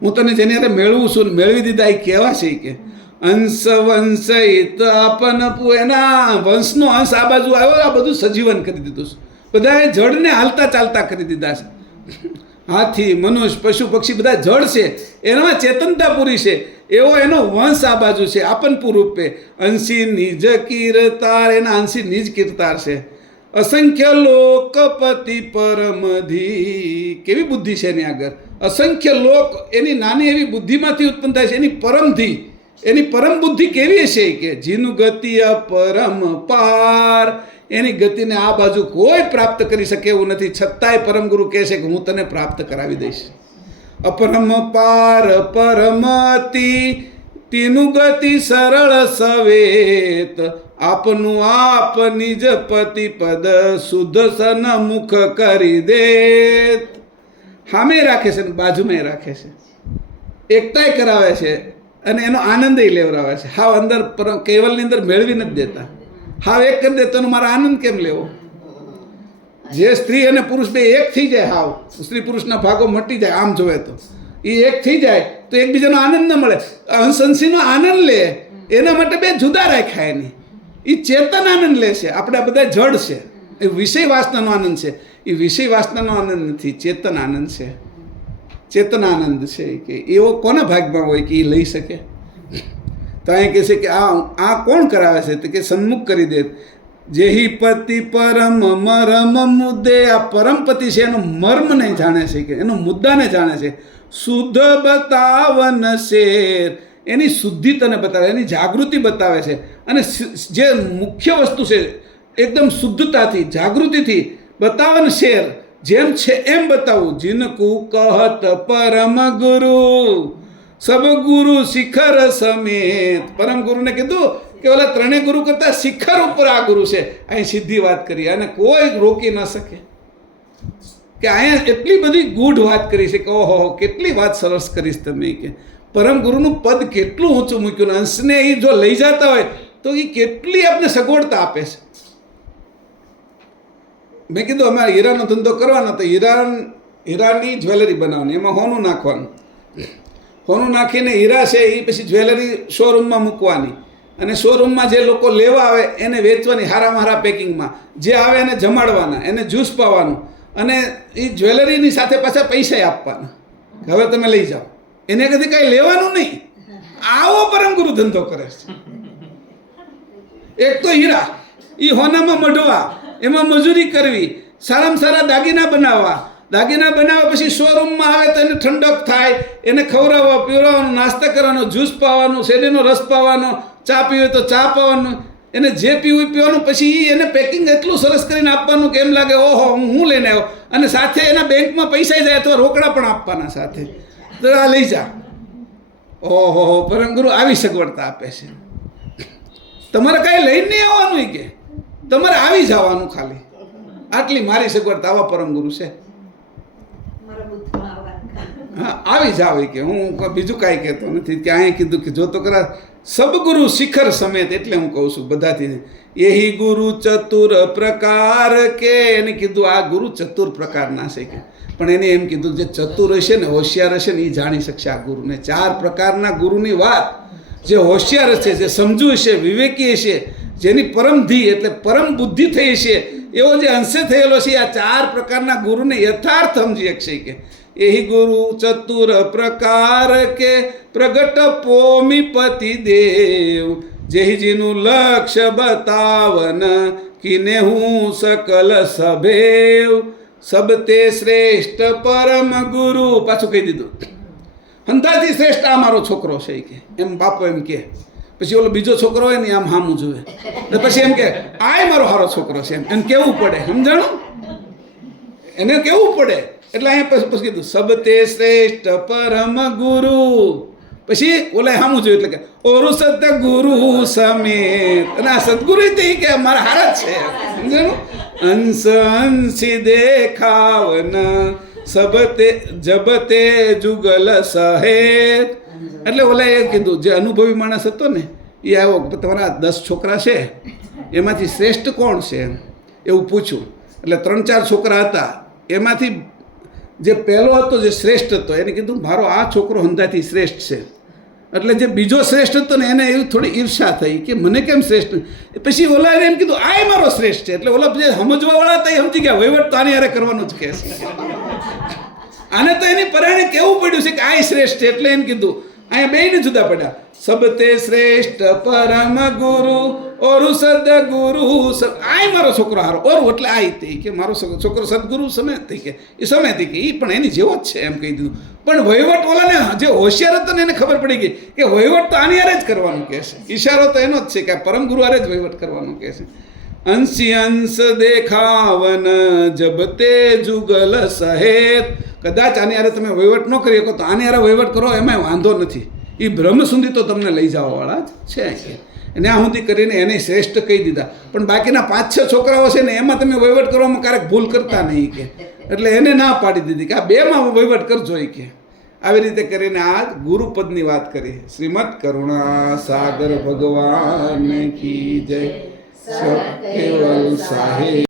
હું તને જેની યારે મેળવું છું મેળવી દીધા એ કેવા છે કે. અંશ વંશિત આપન પુ, એના વંશનો અંશ આ બાજુ આવ્યો, આ બધું સજીવન કરી દીધું છે. બધાએ જળને હાલતા ચાલતા કરી દીધા છે. હાથી, મનુષ્ય, પશુ, પક્ષી બધા જળ છે, એનામાં ચેતનતા પૂરી છે, એવો એનો વંશ આ બાજુ છે. આપનપુર રૂપે અંશી નિજ કીર્તાર, એના અંશી નિજ કીર્તાર છે. અસંખ્ય લોકપતિ પરમધી, કેવી બુદ્ધિ છે એની આગળ. અસંખ્ય લોક એની નાની એવી બુદ્ધિમાંથી ઉત્પન્ન થાય છે. એની પરમધી, એની પરમ બુદ્ધિ કેવી હશે કે જીનું ગતિ પરમ પાર, એની ગતિને આ બાજુ કોઈ પ્રાપ્ત કરી શકે એવું નથી. છતાંય પરમગુરુ કહે છે કે હું તને પ્રાપ્ત કરાવી દઈશ. અપરમ પાર પરમતિ, તીનું ગતિ સરળ સવેત, આપનું આપ નિજ પતિ પદ, શુદ્ધ સન્મુખ કરી દેત. સામે રાખે છે ને બાજુમાં રાખે છે, એકતાય કરાવે છે અને એનો આનંદ લેવરાવે છે. હાવ અંદર કેવલની અંદર મેળવી નથી દેતા. હાવ એક કરી દે તો મારો આનંદ કેમ લેવો? જે સ્ત્રી અને પુરુષ બે એક થઈ જાય, હાવ સ્ત્રી પુરુષના ભાગો મટી જાય, આમ જોવે તો એ એક થઈ જાય તો એકબીજાનો આનંદ ન મળે. અંશંશીનો આનંદ લે એના માટે બે જુદા રાખ્યા એની. એ ચેતન આનંદ લે છે, આપણે બધા જડ છે. એ વિષય વાસનાનો આનંદ છે, એ વિષય વાસનાનો આનંદ નથી, ચેતન આનંદ છે. ચેતન આનંદ છે કે એવો કોના ભાગમાં હોય કે એ લઈ શકે? તો અહીં કહે છે કે આ કોણ કરાવે છે? તો કે સન્મુખ કરી દે. જેહી પતિ પરમ મરમ મુદ્દે, આ પરમપતિ છે એનો મર્મને જાણે છે કે એનો મુદ્દાને જાણે છે. શુદ્ધ બતાવન શેર, એની શુદ્ધિ તને બતાવે, એની જાગૃતિ બતાવે છે. અને જે મુખ્ય વસ્તુ છે એકદમ શુદ્ધતાથી જાગૃતિથી બતાવન શેર, જેમ છે એમ બતાવું. જીનકુ કહત પરમ ગુરુ, સબ ગુરુ શિખર સમેત. પરમ ગુરુને કીધું કે ઓલા ત્રણેય ગુરુ કરતા શિખર ઉપર આ ગુરુ છે. અહીં સીધી વાત કરી અને કોઈ રોકી ન શકે. કે અહીંયા એટલી બધી ગૂઢ વાત કરી છે કે ઓહો કેટલી વાત સરસ કરીશ તમે કે. પરમ ગુરુનું પદ કેટલું ઊંચું મૂક્યું ને અંશને એ જો લઈ જતા હોય તો એ કેટલી આપણે સગવડતા આપે છે. મેં કીધું અમારે હીરાનો ધંધો કરવાનો, તો હીરાની જ્વેલરી બનાવવાની, એમાં હોનું નાખવાનું. હોનું નાખીને હીરા છે એ પછી જ્વેલરી શોરૂમમાં મૂકવાની અને શોરૂમમાં જે લોકો લેવા આવે એને વેચવાની હારામાં હારા પેકિંગમાં. જે આવે એને જમાડવાના, એને જ્યુસ પાવાનું અને એ જ્વેલરીની સાથે પાછા પૈસા આપવાના. હવે તમે લઈ જાઓ, એને કદી કાંઈ લેવાનું નહીં. આવો પરમગુરુ ધંધો કરે છે. એક તો હીરા, એ હોનામાં મઢવા, એમાં મજૂરી કરવી, સારામાં સારા દાગીના બનાવવા. દાગીના બનાવ્યા પછી શોરૂમમાં આવે તો એને ઠંડક થાય, એને ખવડાવવા પીવડાવવાનું, નાસ્તા કરવાનો, જ્યુસ પાવાનું, શેરડીનો રસ પાવાનો, ચા પીવે તો ચા પાવાનું, એને જે પીવું પીવાનું. પછી એને પેકિંગ એટલું સરસ કરીને આપવાનું કે એમ લાગે ઓહો હું લઈને આવ્યો. અને સાથે એના બેંકમાં પૈસા જાય અથવા રોકડા પણ આપવાના સાથે. તો આ લઈ જા. ઓહો પરમગુરુ આવી સગવડતા આપે છે. તમારે કાંઈ લઈને નહીં આવવાનું કે તમારે આવી જવાનું ખાલી. આટલી મારી સગવડતા આવા પરમગુરુ છે. હા આવી જાવ કે હું બીજું કાંઈ કહેતો નથી. કે અહીં કીધું કે જો તો કરા સબગુરુ શિખર સમેત, એટલે હું કહું છું બધાથી. એહી ગુરુ ચતુર પ્રકાર કે, એને કીધું આ ગુરુ ચતુર પ્રકારના છે કે. પણ એને એમ કીધું જે ચતુર હશે ને હોશિયાર હશે ને એ જાણી શકશે આ ગુરુને. 4 પ્રકારના ગુરુની વાત. જે હોશિયાર હશે, જે સમજુ હશે, વિવેકી હશે, જેની પરમધી એટલે પરમ બુદ્ધિ થઈ હશે, એવો જે અંશે થયેલો છે, આ 4 પ્રકારના ગુરુને યથાર્થ સમજી શકશે કે. એહી ગુરુ ચતુર પ્રકાર કે, પ્રગટ પોમીપતિ દેવ, જેહીજીનું લક્ષ્ય બતાવન, કિને હું સકલ સભેવ, સબતે શ્રેષ્ઠ પરમ ગુરુ. પાછું કહી દીધું, અંધાથી શ્રેષ્ઠ આ મારો છોકરો છે કે. એમ બાપો એમ કે. પછી ઓલો બીજો છોકરો હોય ને આમ હામું જુએ, પછી એમ કે આ મારો સારો છોકરો છે. એમ કેવું પડે, સમજાણું? એને કેવું પડે. એટલે અહીંયા પછી કીધું સબતે શ્રેષ્ઠ પરમ ગુરુ, પછી ઓલા સામું જોયું એટલે કે ઓરું સતગુરુ સમેત, અને આ સદગુરુ તે કે મારા હારા જ છે, સમજાણું? અંશ અંશી દેખાવન સબતે જબતે જુગલ સહેત. એટલે ઓલા એ કીધું, જે અનુભવી માણસ હતો ને એ આવ્યો કે તમારા 10 છોકરા છે એમાંથી શ્રેષ્ઠ કોણ છે એવું પૂછ્યું. એટલે 3-4 છોકરા હતા, એમાંથી જે પહેલો હતો જે શ્રેષ્ઠ હતો એને કીધું મારો આ છોકરો હંધાથી શ્રેષ્ઠ છે. એટલે જે બીજો શ્રેષ્ઠ હતો ને એને એવી થોડી ઈર્ષા થઈ કે મને કેમ શ્રેષ્ઠ. પછી ઓલા એમ કીધું આ મારો શ્રેષ્ઠ છે. એટલે ઓલા જે સમજવાવાળા હતા એ સમજી ગયા વહીવટ તો આની હારે કરવાનું જ કહે છે. આને તો એની પરાણે કેવું પડ્યું છે કે આ શ્રેષ્ઠ છે, એટલે એને કીધું અહીંયા બેયને જુદા પડ્યા. સબતે શ્રેષ્ઠ પરમ ગુરુ ઓરુ સદગુરુ. આય મારો છોકરો હારો, ઓરું એટલે આ તે કે મારો છોકરો સદગુરુ સમેત થઈ કે એ સમેત કે એ પણ એની જેવો જ છે એમ કહી દીધું. પણ વહીવટ ઓલાને જે હોશિયાર હતો ને એને ખબર પડી ગઈ કે વહીવટ તો આની હારે જ કરવાનું કહે છે. ઈશારો તો એનો જ છે કે આ પરમ ગુરુ હારે જ વહીવટ કરવાનું કહે છે. અંશી અંશ દેખાવન જબતે જુગલ સહેત. કદાચ આની હારે તમે વહીવટ ન કરી શકો તો આની હારે વહીવટ કરો એમાં વાંધો નથી. એ બ્રહ્મ સુધી તો તમને લઈ જવાવાળા જ છે કે એને આ સુધી કરીને એને શ્રેષ્ઠ કહી દીધા. પણ બાકીના 5-6 છોકરાઓ છે ને એમાં તમે વહીવટ કરવામાં ક્યારેક ભૂલ કરતા નહીં કે, એટલે એને ના પાડી દીધી કે આ 2માં વહીવટ કરજો કે. આવી રીતે કરીને આ ગુરુપદની વાત કરી. શ્રીમદ કરુણા સાગર ભગવાન કી જય. સત્યવલ સાહેબ.